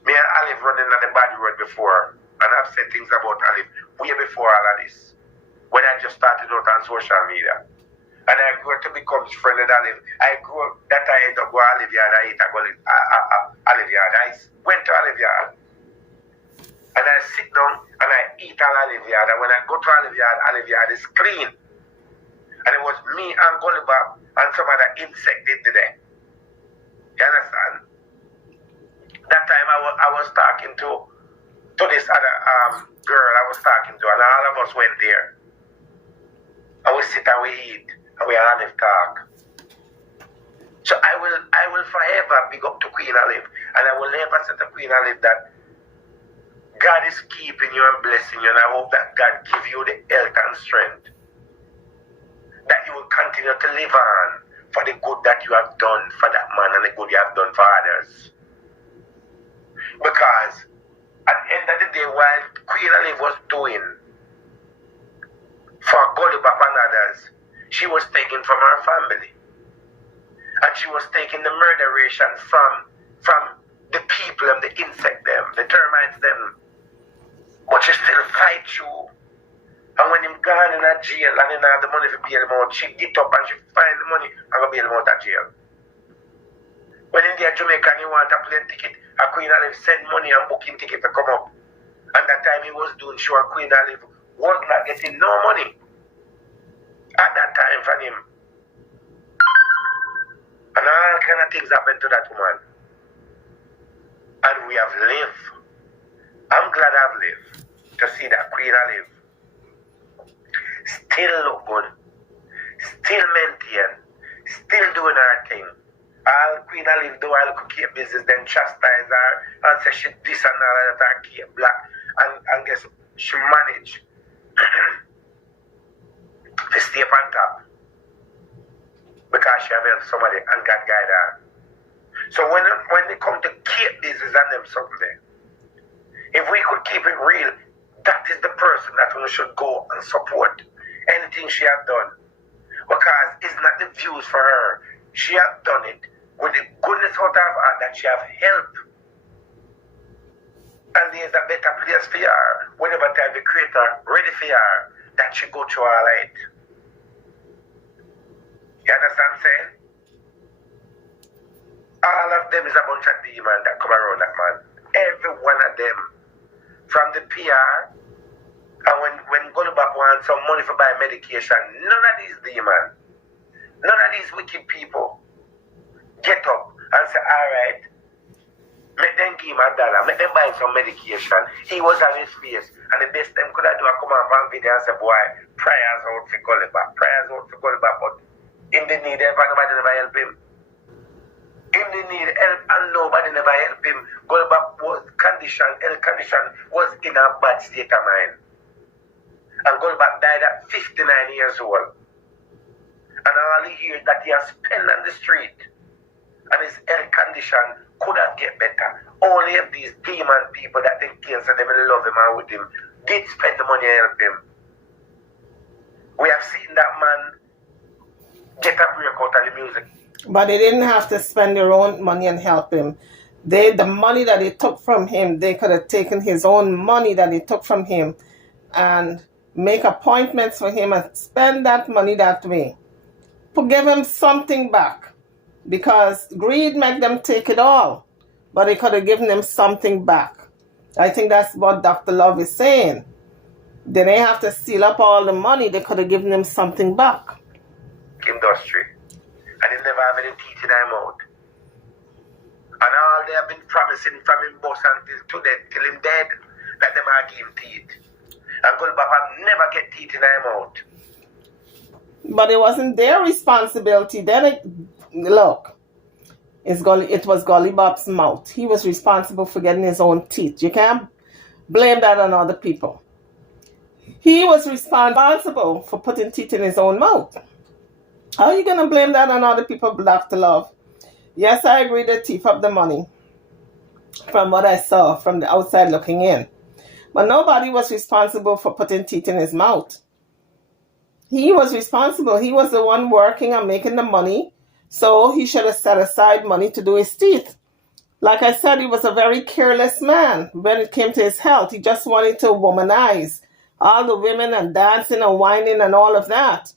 me and Olive running on the bad road before, and I've said things about Olive way before all of this. When I just started out on social media. And I grew to become friend with Olive. I grew up, that I end up going to Olive Yard, I eat Olive Yard. I went to Olive Yard. And I sit down and I eat at Olive Yard. And when I go to Olive Yard is clean. And it was me and Gully Bop and some other insect in there. You understand? That time I was talking to this other girl I was talking to, and all of us went there. And we sit and we eat. And we Olive talk. So I will forever big up to Queen Olive, and I will never say to Queen Olive that God is keeping you and blessing you, and I hope that God give you the health and strength, that you will continue to live on for the good that you have done for that man and the good you have done for others. Because at the end of the day, while Queen Olive was doing for Gully Bop and others, she was taken from her family. And she was taking the murderation from the people and the insect them, the termites them. But she still fight you. And when him gone in a jail and he have the money for bail him out, she get up and she find the money and go bail him out of jail. When in the Jamaica and he want a plane ticket, a Queen Olive send money and booking ticket to come up. And that time he was doing show, Queen Olive was not getting no money at that time from him. And all kind of things happened to that woman. And we have lived. I'm glad I've lived to see that Queen Olive still look good, still maintain, still doing her thing. All Queen Olive do all Kate business, then chastise her and say she this and all that and Kate Black. And guess she managed to stay up on top because she have helped somebody and God guide her. So when they come to Kate business and them something there, if we could keep it real, that is the person that we should go and support anything she has done. Because it's not the views for her. She has done it with the goodness out of her that she have helped. And there's a better place for her. Whenever time the creator ready for her, that she go through all right. You understand what I'm saying? All of them is a bunch of demons that come around that man. Every one of them. From the PR, and when Gully Bop wants some money for buy medication, none of these demons, none of these wicked people get up and say, alright, make them give him $1, make them buy some medication. He was on his face, and the best them could have do a come on video and say, boy, prayers out for Gully Bop, but in the need, nobody never help him. In the need help and nobody never help him. Gully Bop was health condition was in a bad state of mind. And Gully Bop died at 59 years old. And all he hears that he has spent on the street. And his health condition could have get better. Only if these demon people that they kill so they love him and with him did spend the money and help him. We have seen that man get a break out of the music. But they didn't have to spend their own money and help him. The money that they took from him, they could have taken his own money that they took from him and make appointments for him and spend that money that way. Give him something back. Because greed made them take it all. But they could have given him something back. I think that's what Dr. Love is saying. They didn't have to steal up all the money. They could have given him something back. Industry. And he never have any teeth in his mouth. And all they have been promising from him boss until him dead, that they might give him teeth. And Gully Bop never get teeth in his mouth. But it wasn't their responsibility. Then look, it was Gully Bop's mouth. He was responsible for getting his own teeth. You can't blame that on other people. He was responsible for putting teeth in his own mouth. How are you going to blame that on other people, Dr. Love? Yes, I agree they thief up the money from what I saw from the outside looking in. But nobody was responsible for putting teeth in his mouth. He was responsible. He was the one working and making the money. So he should have set aside money to do his teeth. Like I said, he was a very careless man when it came to his health. He just wanted to womanize all the women and dancing and whining and all of that.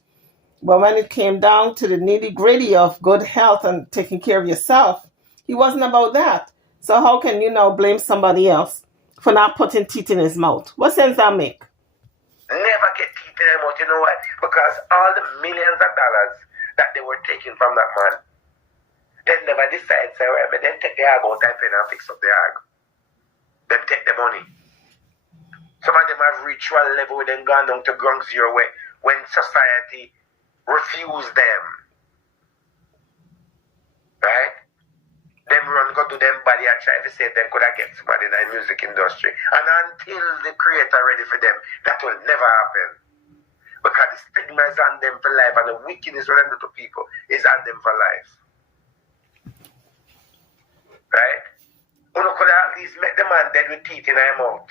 But when it came down to the nitty gritty of good health and taking care of yourself, he wasn't about that. So how can you now blame somebody else for not putting teeth in his mouth? What sense that make? Never get teeth in their mouth, you know why? Because all the millions of dollars that they were taking from that man, they never decide, say, well, but then take the hag out and fix up the hag. Then take the money. Some of them have reached one level where they've gone down to ground zero when society refused them. Right? Them run go to them body and try to say them could have get somebody in the music industry. And until the creator ready for them, that will never happen. Because the stigma is on them for life and the wickedness when them do to people is on them for life. Right? You could at least make the man dead with teeth in their mouth.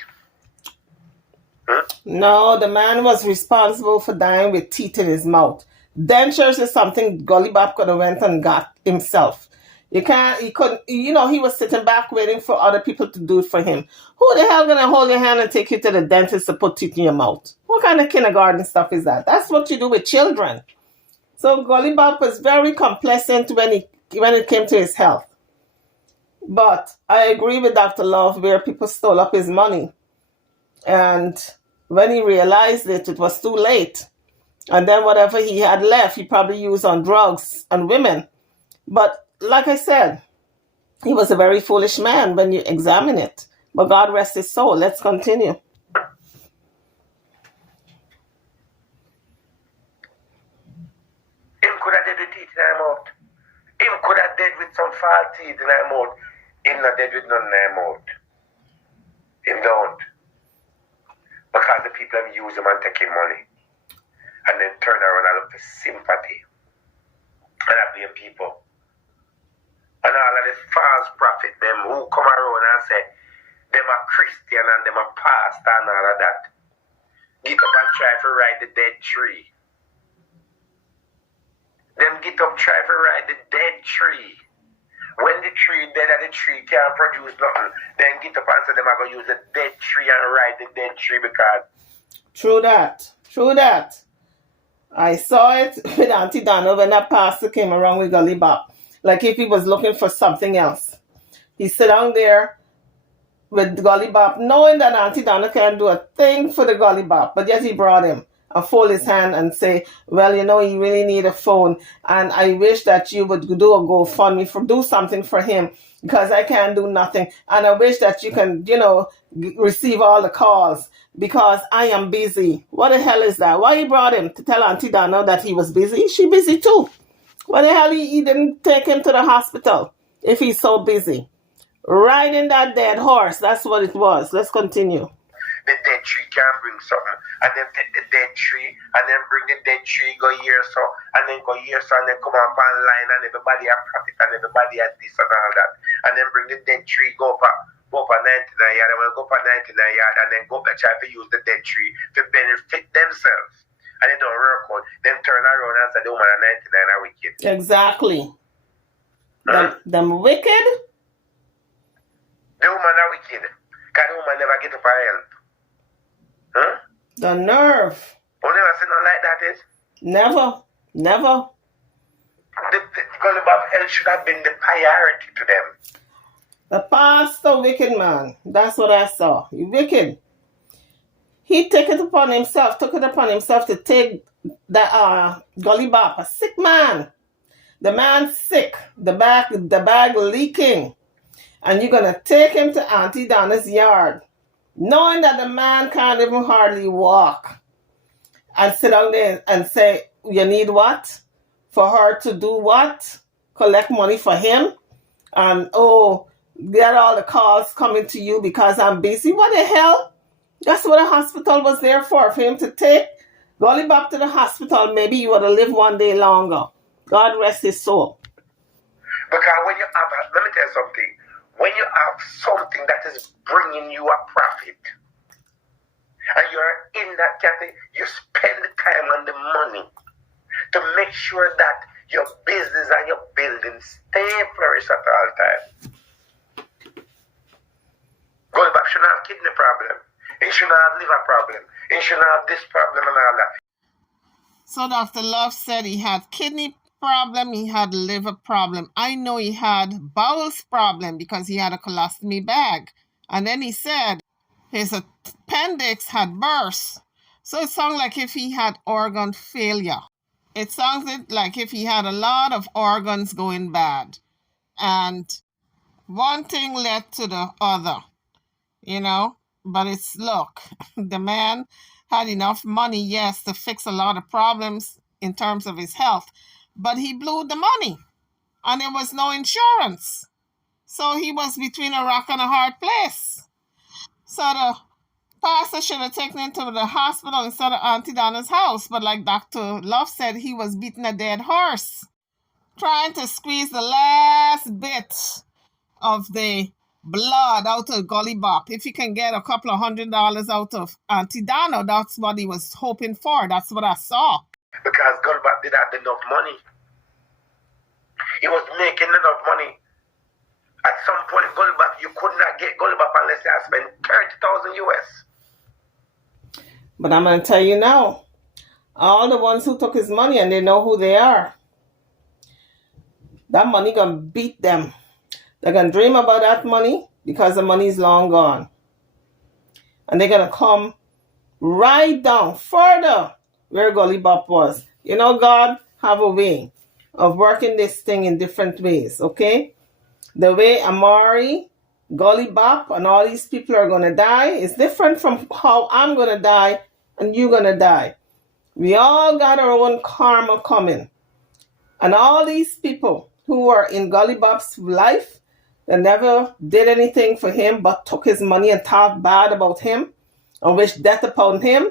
No, the man was responsible for dying with teeth in his mouth. Dentures is something Gully Bop could have went and got himself. He couldn't, he was sitting back waiting for other people to do it for him. Who the hell gonna hold your hand and take you to the dentist to put teeth in your mouth? What kind of kindergarten stuff is that? That's what you do with children. So Gully Bop was very complacent when it came to his health. But I agree with Dr. Love where people stole up his money. And when he realized it was too late. And then whatever he had left, he probably used on drugs and women. But like I said, he was a very foolish man when you examine it. But God rest his soul. Let's continue. Him could have dead with teeth in his mouth. Him could have dead with some false teeth in his mouth. Him not dead with none in his mouth. Him don't. Because the people have used him and taking money. And then turn around and look for sympathy. And I blame people. And all of the false prophet, them who come around and say, them are Christian and them are pastor and all of that. Get up and try to ride the dead tree. Them get up, try to ride the dead tree. When the tree dead and the tree can't produce nothing, then get up and say them are going to use the dead tree and ride the dead tree because... True that. I saw it with Auntie Donna when that pastor came around with Gully Bop. Like if he was looking for something else. He sit down there with Gully Bop, knowing that Auntie Donna can't do a thing for the Gully Bop. But yet he brought him and fold his hand and say, well, you really need a phone. And I wish that you would do a GoFundMe do something for him because I can't do nothing. And I wish that you can, receive all the calls because I am busy. What the hell is that? Why he brought him? To tell Auntie Donna that he was busy? She busy too. Why the hell he didn't take him to the hospital if he's so busy? Riding that dead horse, that's what it was. Let's continue. The dead tree can bring something, and then take the dead tree, and then bring the dead tree, go here so, and then go here so, and then come up online, and everybody have profit, and everybody has this and all that, and then bring the dead tree, go up 99 yard, and when go up 99 yard, and then go back try to use the dead tree to benefit themselves, and they don't work out, then turn around and say the woman at 99 are wicked. Exactly. Them wicked? The woman are wicked, because the woman never get up her help. Huh? The nerve. You never seen nothing like that, is? Never. The Gully Bop health should have been the priority to them. The pastor wicked man. That's what I saw. He wicked. He took it upon himself to take the Gully Bop, a sick man. The man sick. The bag leaking. And you're gonna take him to Auntie Donna's yard, knowing that the man can't even hardly walk, and sit down there and say, you need what? For her to do what? Collect money for him? And, get all the calls coming to you because I'm busy? What the hell? That's what a hospital was there for him to take Gully Bop to the hospital. Maybe he would have lived one day longer. God rest his soul. Because when you have, let me tell you something. When you have something that is bringing you a profit, and you're in that category, you spend the time and the money to make sure that your business and your building stay flourish at all times. Gully Bop shouldn't have kidney problem. He shouldn't have liver problem. He shouldn't have this problem and all that. So Dr. Love said he had kidney problem, he had liver problem. I know he had bowels problem because he had a colostomy bag. And then he said his appendix had burst. So it sounds like if he had organ failure. It sounds like if he had a lot of organs going bad. And one thing led to the other, you know. But it's, look, the man had enough money, yes, to fix a lot of problems in terms of his health. But he blew the money. And there was no insurance. So he was between a rock and a hard place. So the pastor should have taken him to the hospital instead of Auntie Donna's house. But like Dr. Love said, he was beating a dead horse, trying to squeeze the last bit of the blood out of Gully Bop. If he can get a couple of $100 out of Auntie Donna, that's what he was hoping for. That's what I saw. Because Gully Bop did have enough money. He was making enough money. At some point, Gully Bop, you could not get Gully Bop unless you had spent 30,000 US. But I'm going to tell you now, all the ones who took his money and they know who they are, that money going to beat them. They're going to dream about that money because the money is long gone. And they're going to come right down further where Gully Bop was. You know, God have a way of working this thing in different ways, okay? The way Amari, Gully Bop, and all these people are going to die is different from how I'm going to die and you're going to die. We all got our own karma coming. And all these people who are in Gully Bop's life, they never did anything for him but took his money and talked bad about him and wished death upon him,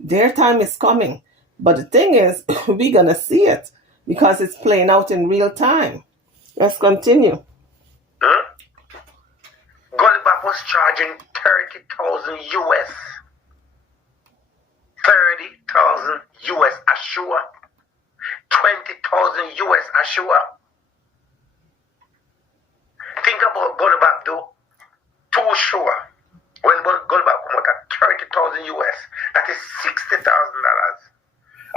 their time is coming. But the thing is, we're going to see it because it's playing out in real time. Let's continue. Gully Bop was charging 30,000 US. 30,000 US assure. 20,000 US assure. Think about Gully Bop though. Too sure. When Gully Bop come out at 30,000 US, that is $60,000.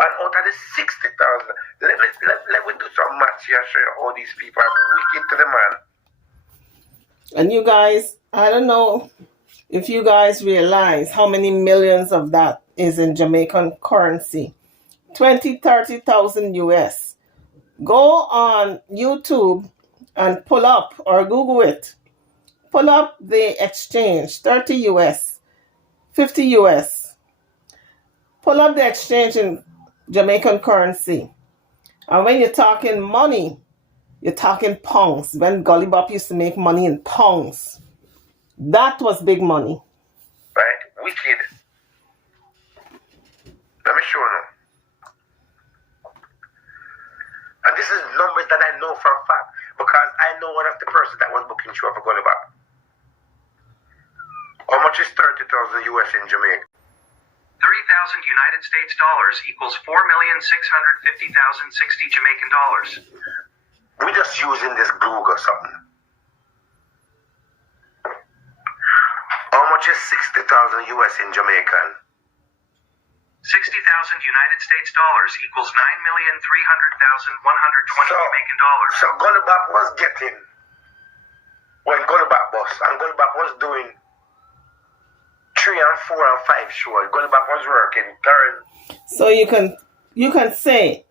And out of the 60,000, let me do some maths here, show you how these people are wicked to the man. And you guys, I don't know if you guys realize how many millions of that is in Jamaican currency. 30,000 US. Go on YouTube and pull up or Google it. Pull up the exchange, 30 US, 50 US. Pull up the exchange in Jamaican currency. And when you're talking money, you're talking pounds. When Gully Bop used to make money in pounds, that was big money. Right? Wicked. Let me show you. And this is numbers that I know for a fact because I know one of the persons that was booking show for Gully Bop. How much is 30,000 US in Jamaica? 30,000 United States dollars equals 4,650,060 Jamaican dollars. We're just using this Google or something. How much is 60,000 US in Jamaican? 60,000 United States dollars equals 9,300,120 Jamaican dollars. So Gully Bop was getting, when Gully Bop was, and Gully Bop was doing 3 and 4 and 5 shows. Gully Bop was working third. So you can say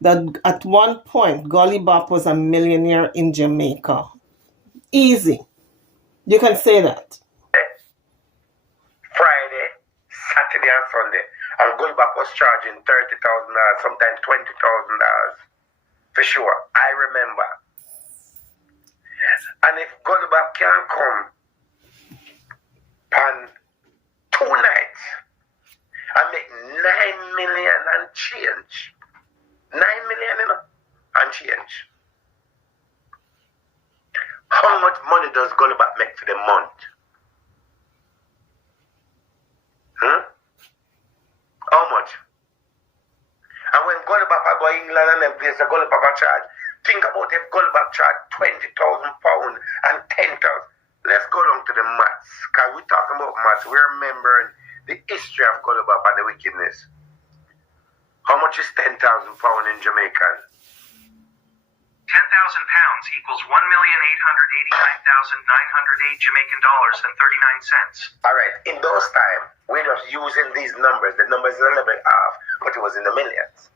that at one point Gully Bop was a millionaire in Jamaica. Easy. You can say that. Friday, Saturday and Sunday. And Gully Bop was charging $30,000, sometimes $20,000 for sure. I remember. And if Gully Bop can come on 2 nights and make 9 million and change. 9 million, you know, and change. go England and then place a Gully Bop charge. Think about if Gully Bop charge £20,000 and 10,000. Let's go down to the maths. Because we're talking about maths. We're remembering the history of Gully Bop and the wickedness. How much is £10,000 in Jamaican? £10,000 equals 1,889,908 Jamaican dollars and 39 cents. Alright, in those times, we're just using these numbers. The numbers are a little bit off, but it was in the millions.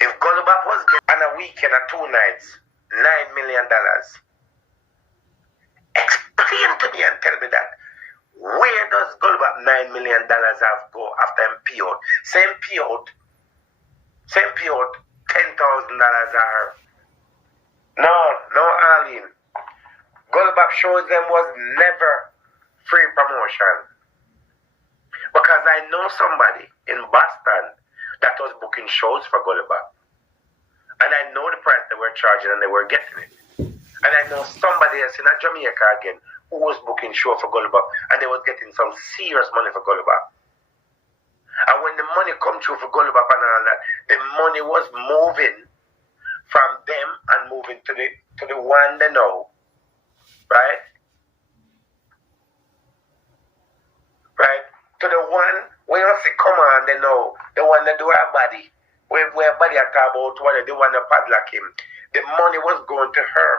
If Gully Bop was on a weekend or 2 nights, $9 million. Explain to me and tell me that. Where does Gully Bop $9 million have go after him payout? Same payout, $10,000 are. No, Arlene. Gully Bop shows them was never free promotion. Because I know somebody in Boston that was booking shows for Gully Bop. And I know the price they were charging and they were getting it. And I know somebody else in Jamaica again who was booking show for Gully Bop and they was getting some serious money for Gully Bop. And when the money come through for Gully Bop and all that, the money was moving from them and moving to the one they know. Right? Right? To the one where you say, come on, they know. The one that do our body. Where body I talk about the one that padlock him. The money was going to her.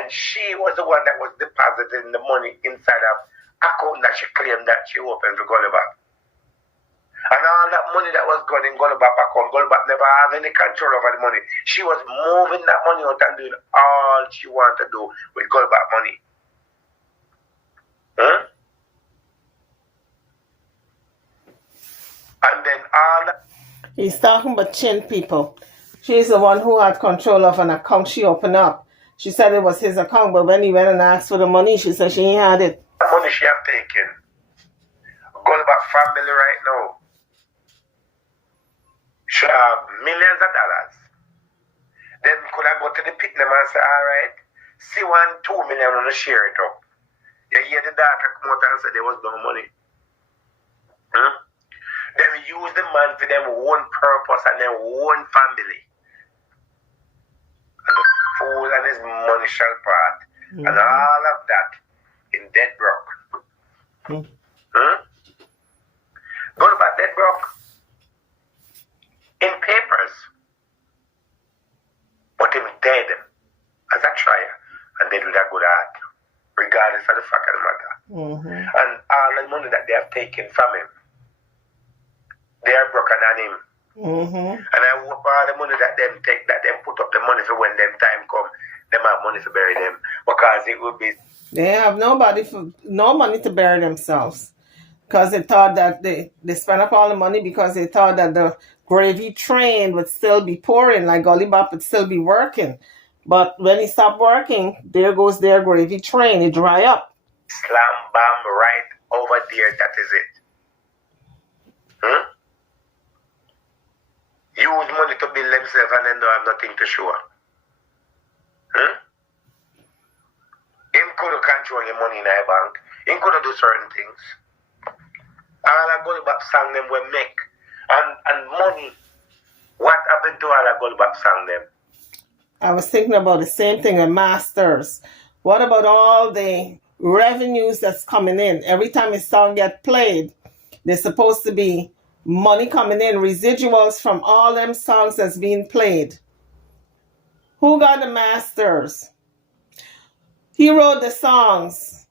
And she was the one that was depositing the money inside of account that she claimed that she opened for Gully Bop. And all that money that was going in Gully Bop account, Gully Bop never had any control over the money. She was moving that money out and doing all she wanted to do with Gully Bop money. Huh? And then all that. He's talking about Chin, people. She's the one who had control of an account she opened up. She said it was his account, but when he went and asked for the money, she said she ain't had it. The money she have taken. Gully Bop family right now should have millions of dollars. Then could I go to the pit and say, all right, see 2 million and share it up. You hear the daughter come out and say there was no money. Then use the man for them own purpose and their own family. And the fool and his money shall part. And all of that in dead broke. Go about dead broke. In papers. But him dead as a trial. And dead with a good heart. Regardless of the fact of the matter. And all the money that they have taken from him. They are broken on him. And I hope all the money that them take, that them put up the money for when them time come, them have money to bury them. Because it would be... They have no money to bury themselves. Because they thought that they spent up all the money because they thought that the gravy train would still be pouring, like Gully Bop would still be working. But when he stopped working, there goes their gravy train. It dry up. Slam bam right over there, that is it. Use money to build themselves and then don't have nothing to show. Him could control the money in our bank. Him could do certain things. All the Gully Bop song them we make. And money. What happened to all the Gully Bop song them? I was thinking about the same thing with Masters. What about all the revenues that's coming in? Every time a song gets played, there's supposed to be money coming in, residuals from all them songs that's being played. Who got the masters? He wrote the songs.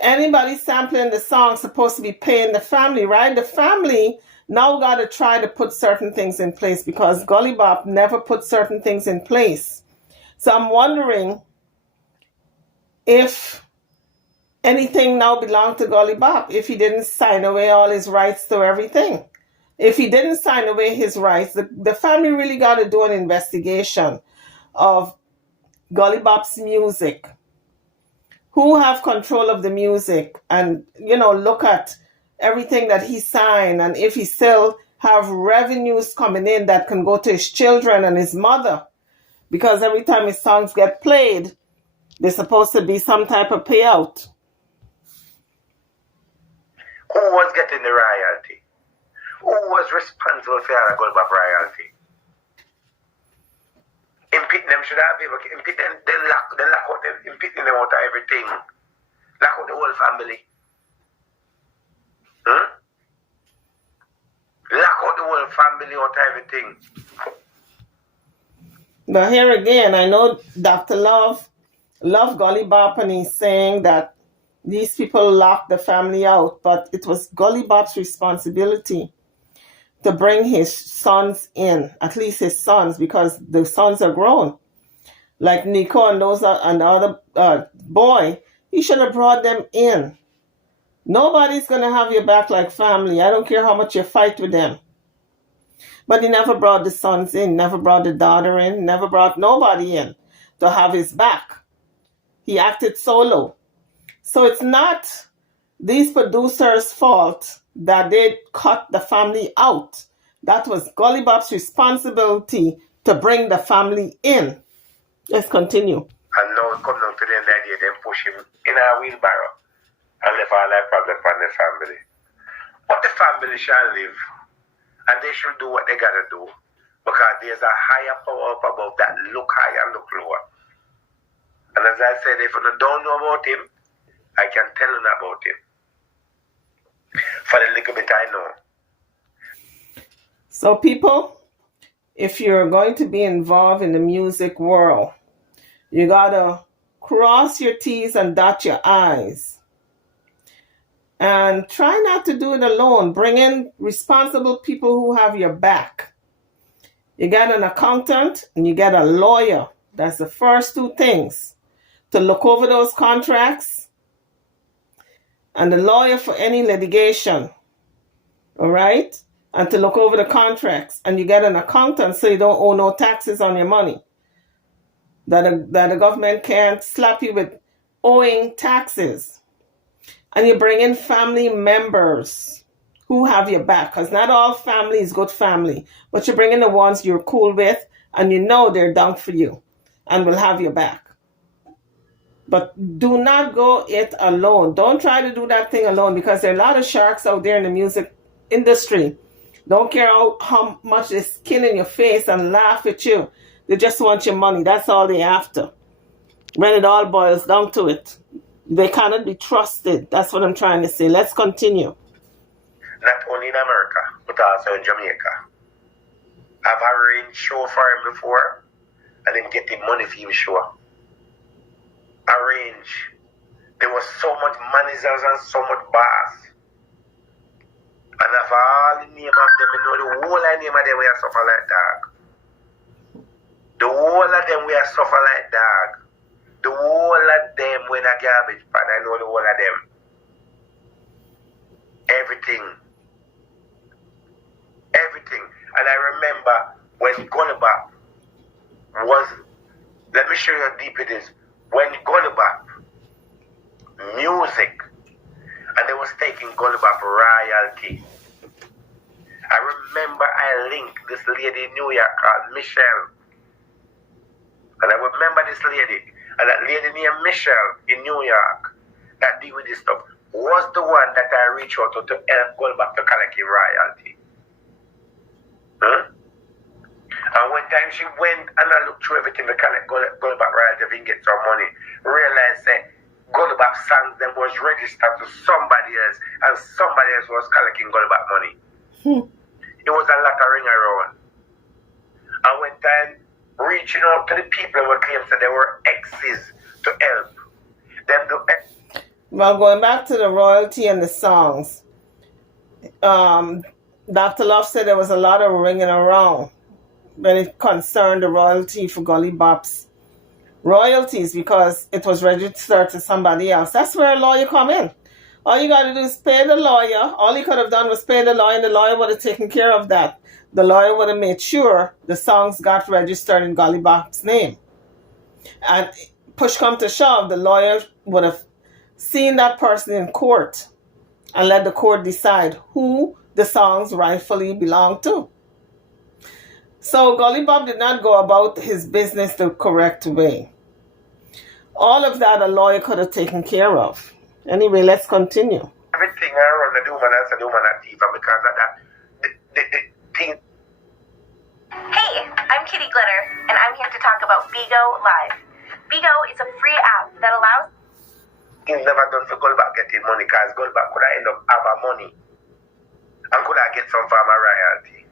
Anybody sampling the song supposed to be paying the family, right? The family now got to try to put certain things in place because Gully Bop never put certain things in place. So I'm wondering if anything now belongs to Gully Bop if he didn't sign away all his rights to everything. If he didn't sign away his rights, the family really got to do an investigation of Gully Bop's music. Who have control of the music and, look at everything that he signed and if he still have revenues coming in that can go to his children and his mother. Because every time his songs get played, there's supposed to be some type of payout. Who was getting the royalty? Who was responsible for all the Gully Bop royalty? Impit them should have people. Impit them, they lock out them, impit them out of everything. Lock out the whole family. Lock out the whole family out of everything. But here again, I know Dr. Love Gully Bop, and he's saying that these people locked the family out, but it was Gully Bop's responsibility to bring his sons in, at least his sons, because the sons are grown. Like Nico and those and the other boy, he should have brought them in. Nobody's going to have your back like family. I don't care how much you fight with them. But he never brought the sons in, never brought the daughter in, never brought nobody in to have his back. He acted solo. So it's not these producers' fault that they cut the family out. That was Gully Bop's responsibility to bring the family in. Let's continue. And now we come down to the end of the day, they push him in a wheelbarrow and left all that problem for the family. But the family shall live, and they should do what they gotta do, because there's a higher power up above that look high and look lower. And as I said, if you don't know about him, I can tell you about him. For the little bit I know. So people, if you're going to be involved in the music world, you gotta cross your T's and dot your I's. And try not to do it alone. Bring in responsible people who have your back. You get an accountant and you get a lawyer. That's the first two things. To look over those contracts. And the lawyer for any litigation. All right? And to look over the contracts. And you get an accountant so you don't owe no taxes on your money. That the government can't slap you with owing taxes. And you bring in family members who have your back. Because not all family is good family. But you bring in the ones you're cool with. And you know they're down for you. And will have your back. But do not go it alone. Don't try to do that thing alone. Because there are a lot of sharks out there in the music industry. Don't care how much they skin in your face and laugh at you. They just want your money. That's all they after. When it all boils down to it. They cannot be trusted. That's what I'm trying to say. Let's continue. Not only in America, but also in Jamaica. I've arranged show for him before, and him getting money for him show. Arrange. There was so much managers and so much boss. And of all the name of them, you know the whole name of them we are suffer like dog. The whole of them we are suffer like dog. The whole of them when a garbage pan, I know the whole of them. Everything. Everything. And I remember when Gully Bop was, let me show you how deep it is. When Gully Bop music, and they was taking Gully Bop royalty. I remember I linked this lady in New York called Michelle. And I remember this lady, and that lady named Michelle in New York that deal with this stuff was the one that I reached out to help Gully Bop to collect his royalty. And one time she went and I looked through everything to collect Gully Bop royalty if he can get some money. Realized that Gully Bop songs them was registered to somebody else, and somebody else was collecting Gully Bop money. It was a lot of ring around. And when time reaching out to the people who claimed that they were exes to help them to. Well, going back to the royalty and the songs, Dr. Love said there was a lot of ringing around when it concerned the royalty for Gully Bop's royalties, because it was registered to somebody else. That's where a lawyer come in. All you got to do is pay the lawyer. All he could have done was pay the lawyer, and the lawyer would have taken care of that. The lawyer would have made sure the songs got registered in Gully Bop's name. And push come to shove, the lawyer would have seen that person in court and let the court decide who the songs rightfully belong to. So Gully Bop did not go about his business the correct way. All of that a lawyer could have taken care of. Anyway, let's continue. Everything I run the woman as a woman a thief, and because of that, the thing. Hey, I'm Kitty Glitter, and I'm here to talk about Bigo Live. Bigo is a free app that allows... He's never done for Gully Bop getting money, because Gully Bop could have end up having money and could have get some farmer royalty.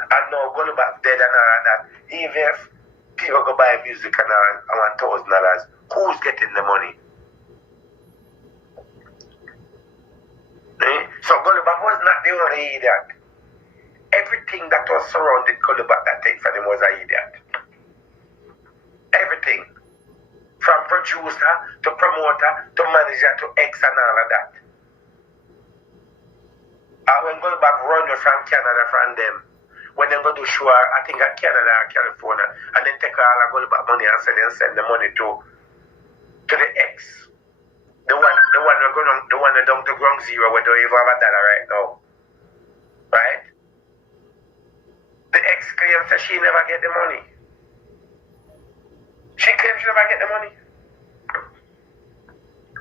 And now Gully Bop dead and all that. Even if people go buy music and $1,000, who's getting the money? So Gully Bop was not the only idiot. Everything that was surrounded Gully Bop that take for him was an idiot. Everything. From producer to promoter to manager to ex and all of that. And when Gully Bop run you from Canada from them, when they go to show, I think at Canada or California, and then take all the Gully Bop money and send the money to the ex. The one down to ground zero, we don't even have a dollar right now. Right? The ex claims that she never get the money. She claims she never get the money.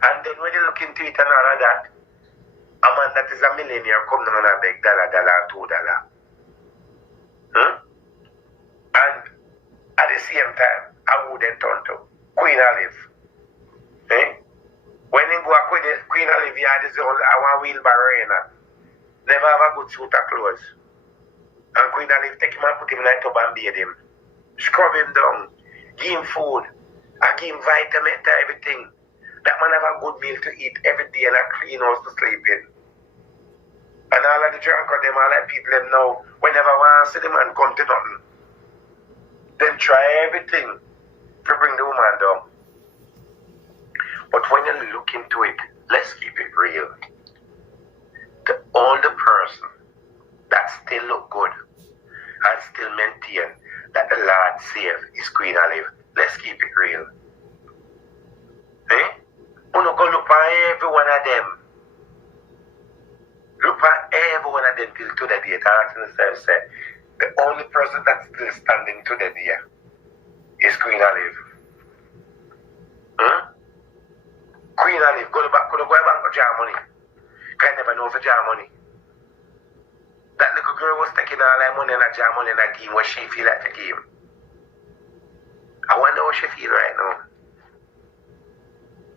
And then when you look into it and all of that, a man that is a millionaire come down and beg $1, $2. And at the same time, I wouldn't turn to Queen Olive. When you go to Queen Olive, you had this old wheelbarrow. Never have a good suit of clothes. And Queen Olive take him and put him in a tub and bathe him. Scrub him down. Give him food. And give him vitamin to everything. That man have a good meal to eat every day and a clean house to sleep in. And all of the drunk of them, all the people them know, whenever one see the man come to nothing, then try everything to bring the woman down. But when you look into it, let's keep it real. The only person that still look good and still maintain that the Lord save is Queen Olive. Let's keep it real. You don't go look at every one of them. Look at every one of them till to the day. Asking yourself, say, the only person that's still standing to the day is Queen Olive. Queen Olive, Gully Bop could go back to jar money. Can never know for jar money. That little girl was taking all that money and a jar money in a game where she feel like the game. I wonder how she feel right now.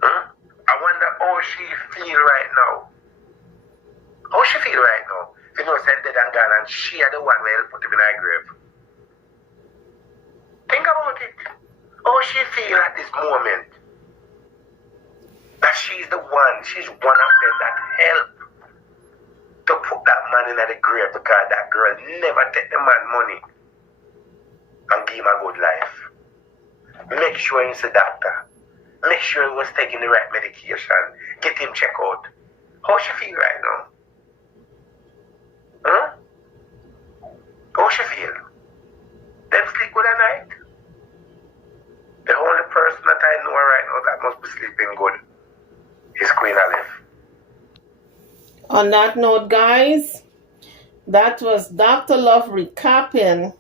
I wonder how she feel right now. How she feel right now? If you know said dead and gone and she are the one where put him in her grave. Think about it. How she feel at this moment. That she's the one, she's one of them that helped to put that man in the grave because that girl never take the man money and give him a good life. Make sure he's a doctor. Make sure he was taking the right medication. Get him checked out. How she feel right now? How she feel? Them sleep good at night? The only person that I know right now that must be sleeping good is Queen Olive. On that note, guys, that was Dr. Love recapping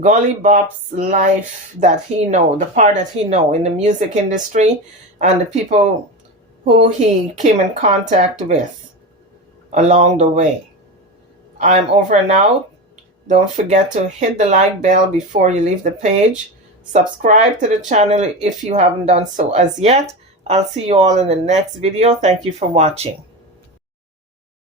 Gully Bop's life that he know, the part that he know in the music industry and the people who he came in contact with along the way. I'm over and out. Don't forget to hit the like bell before you leave the page. Subscribe to the channel if you haven't done so as yet. I'll see you all in the next video. Thank you for watching.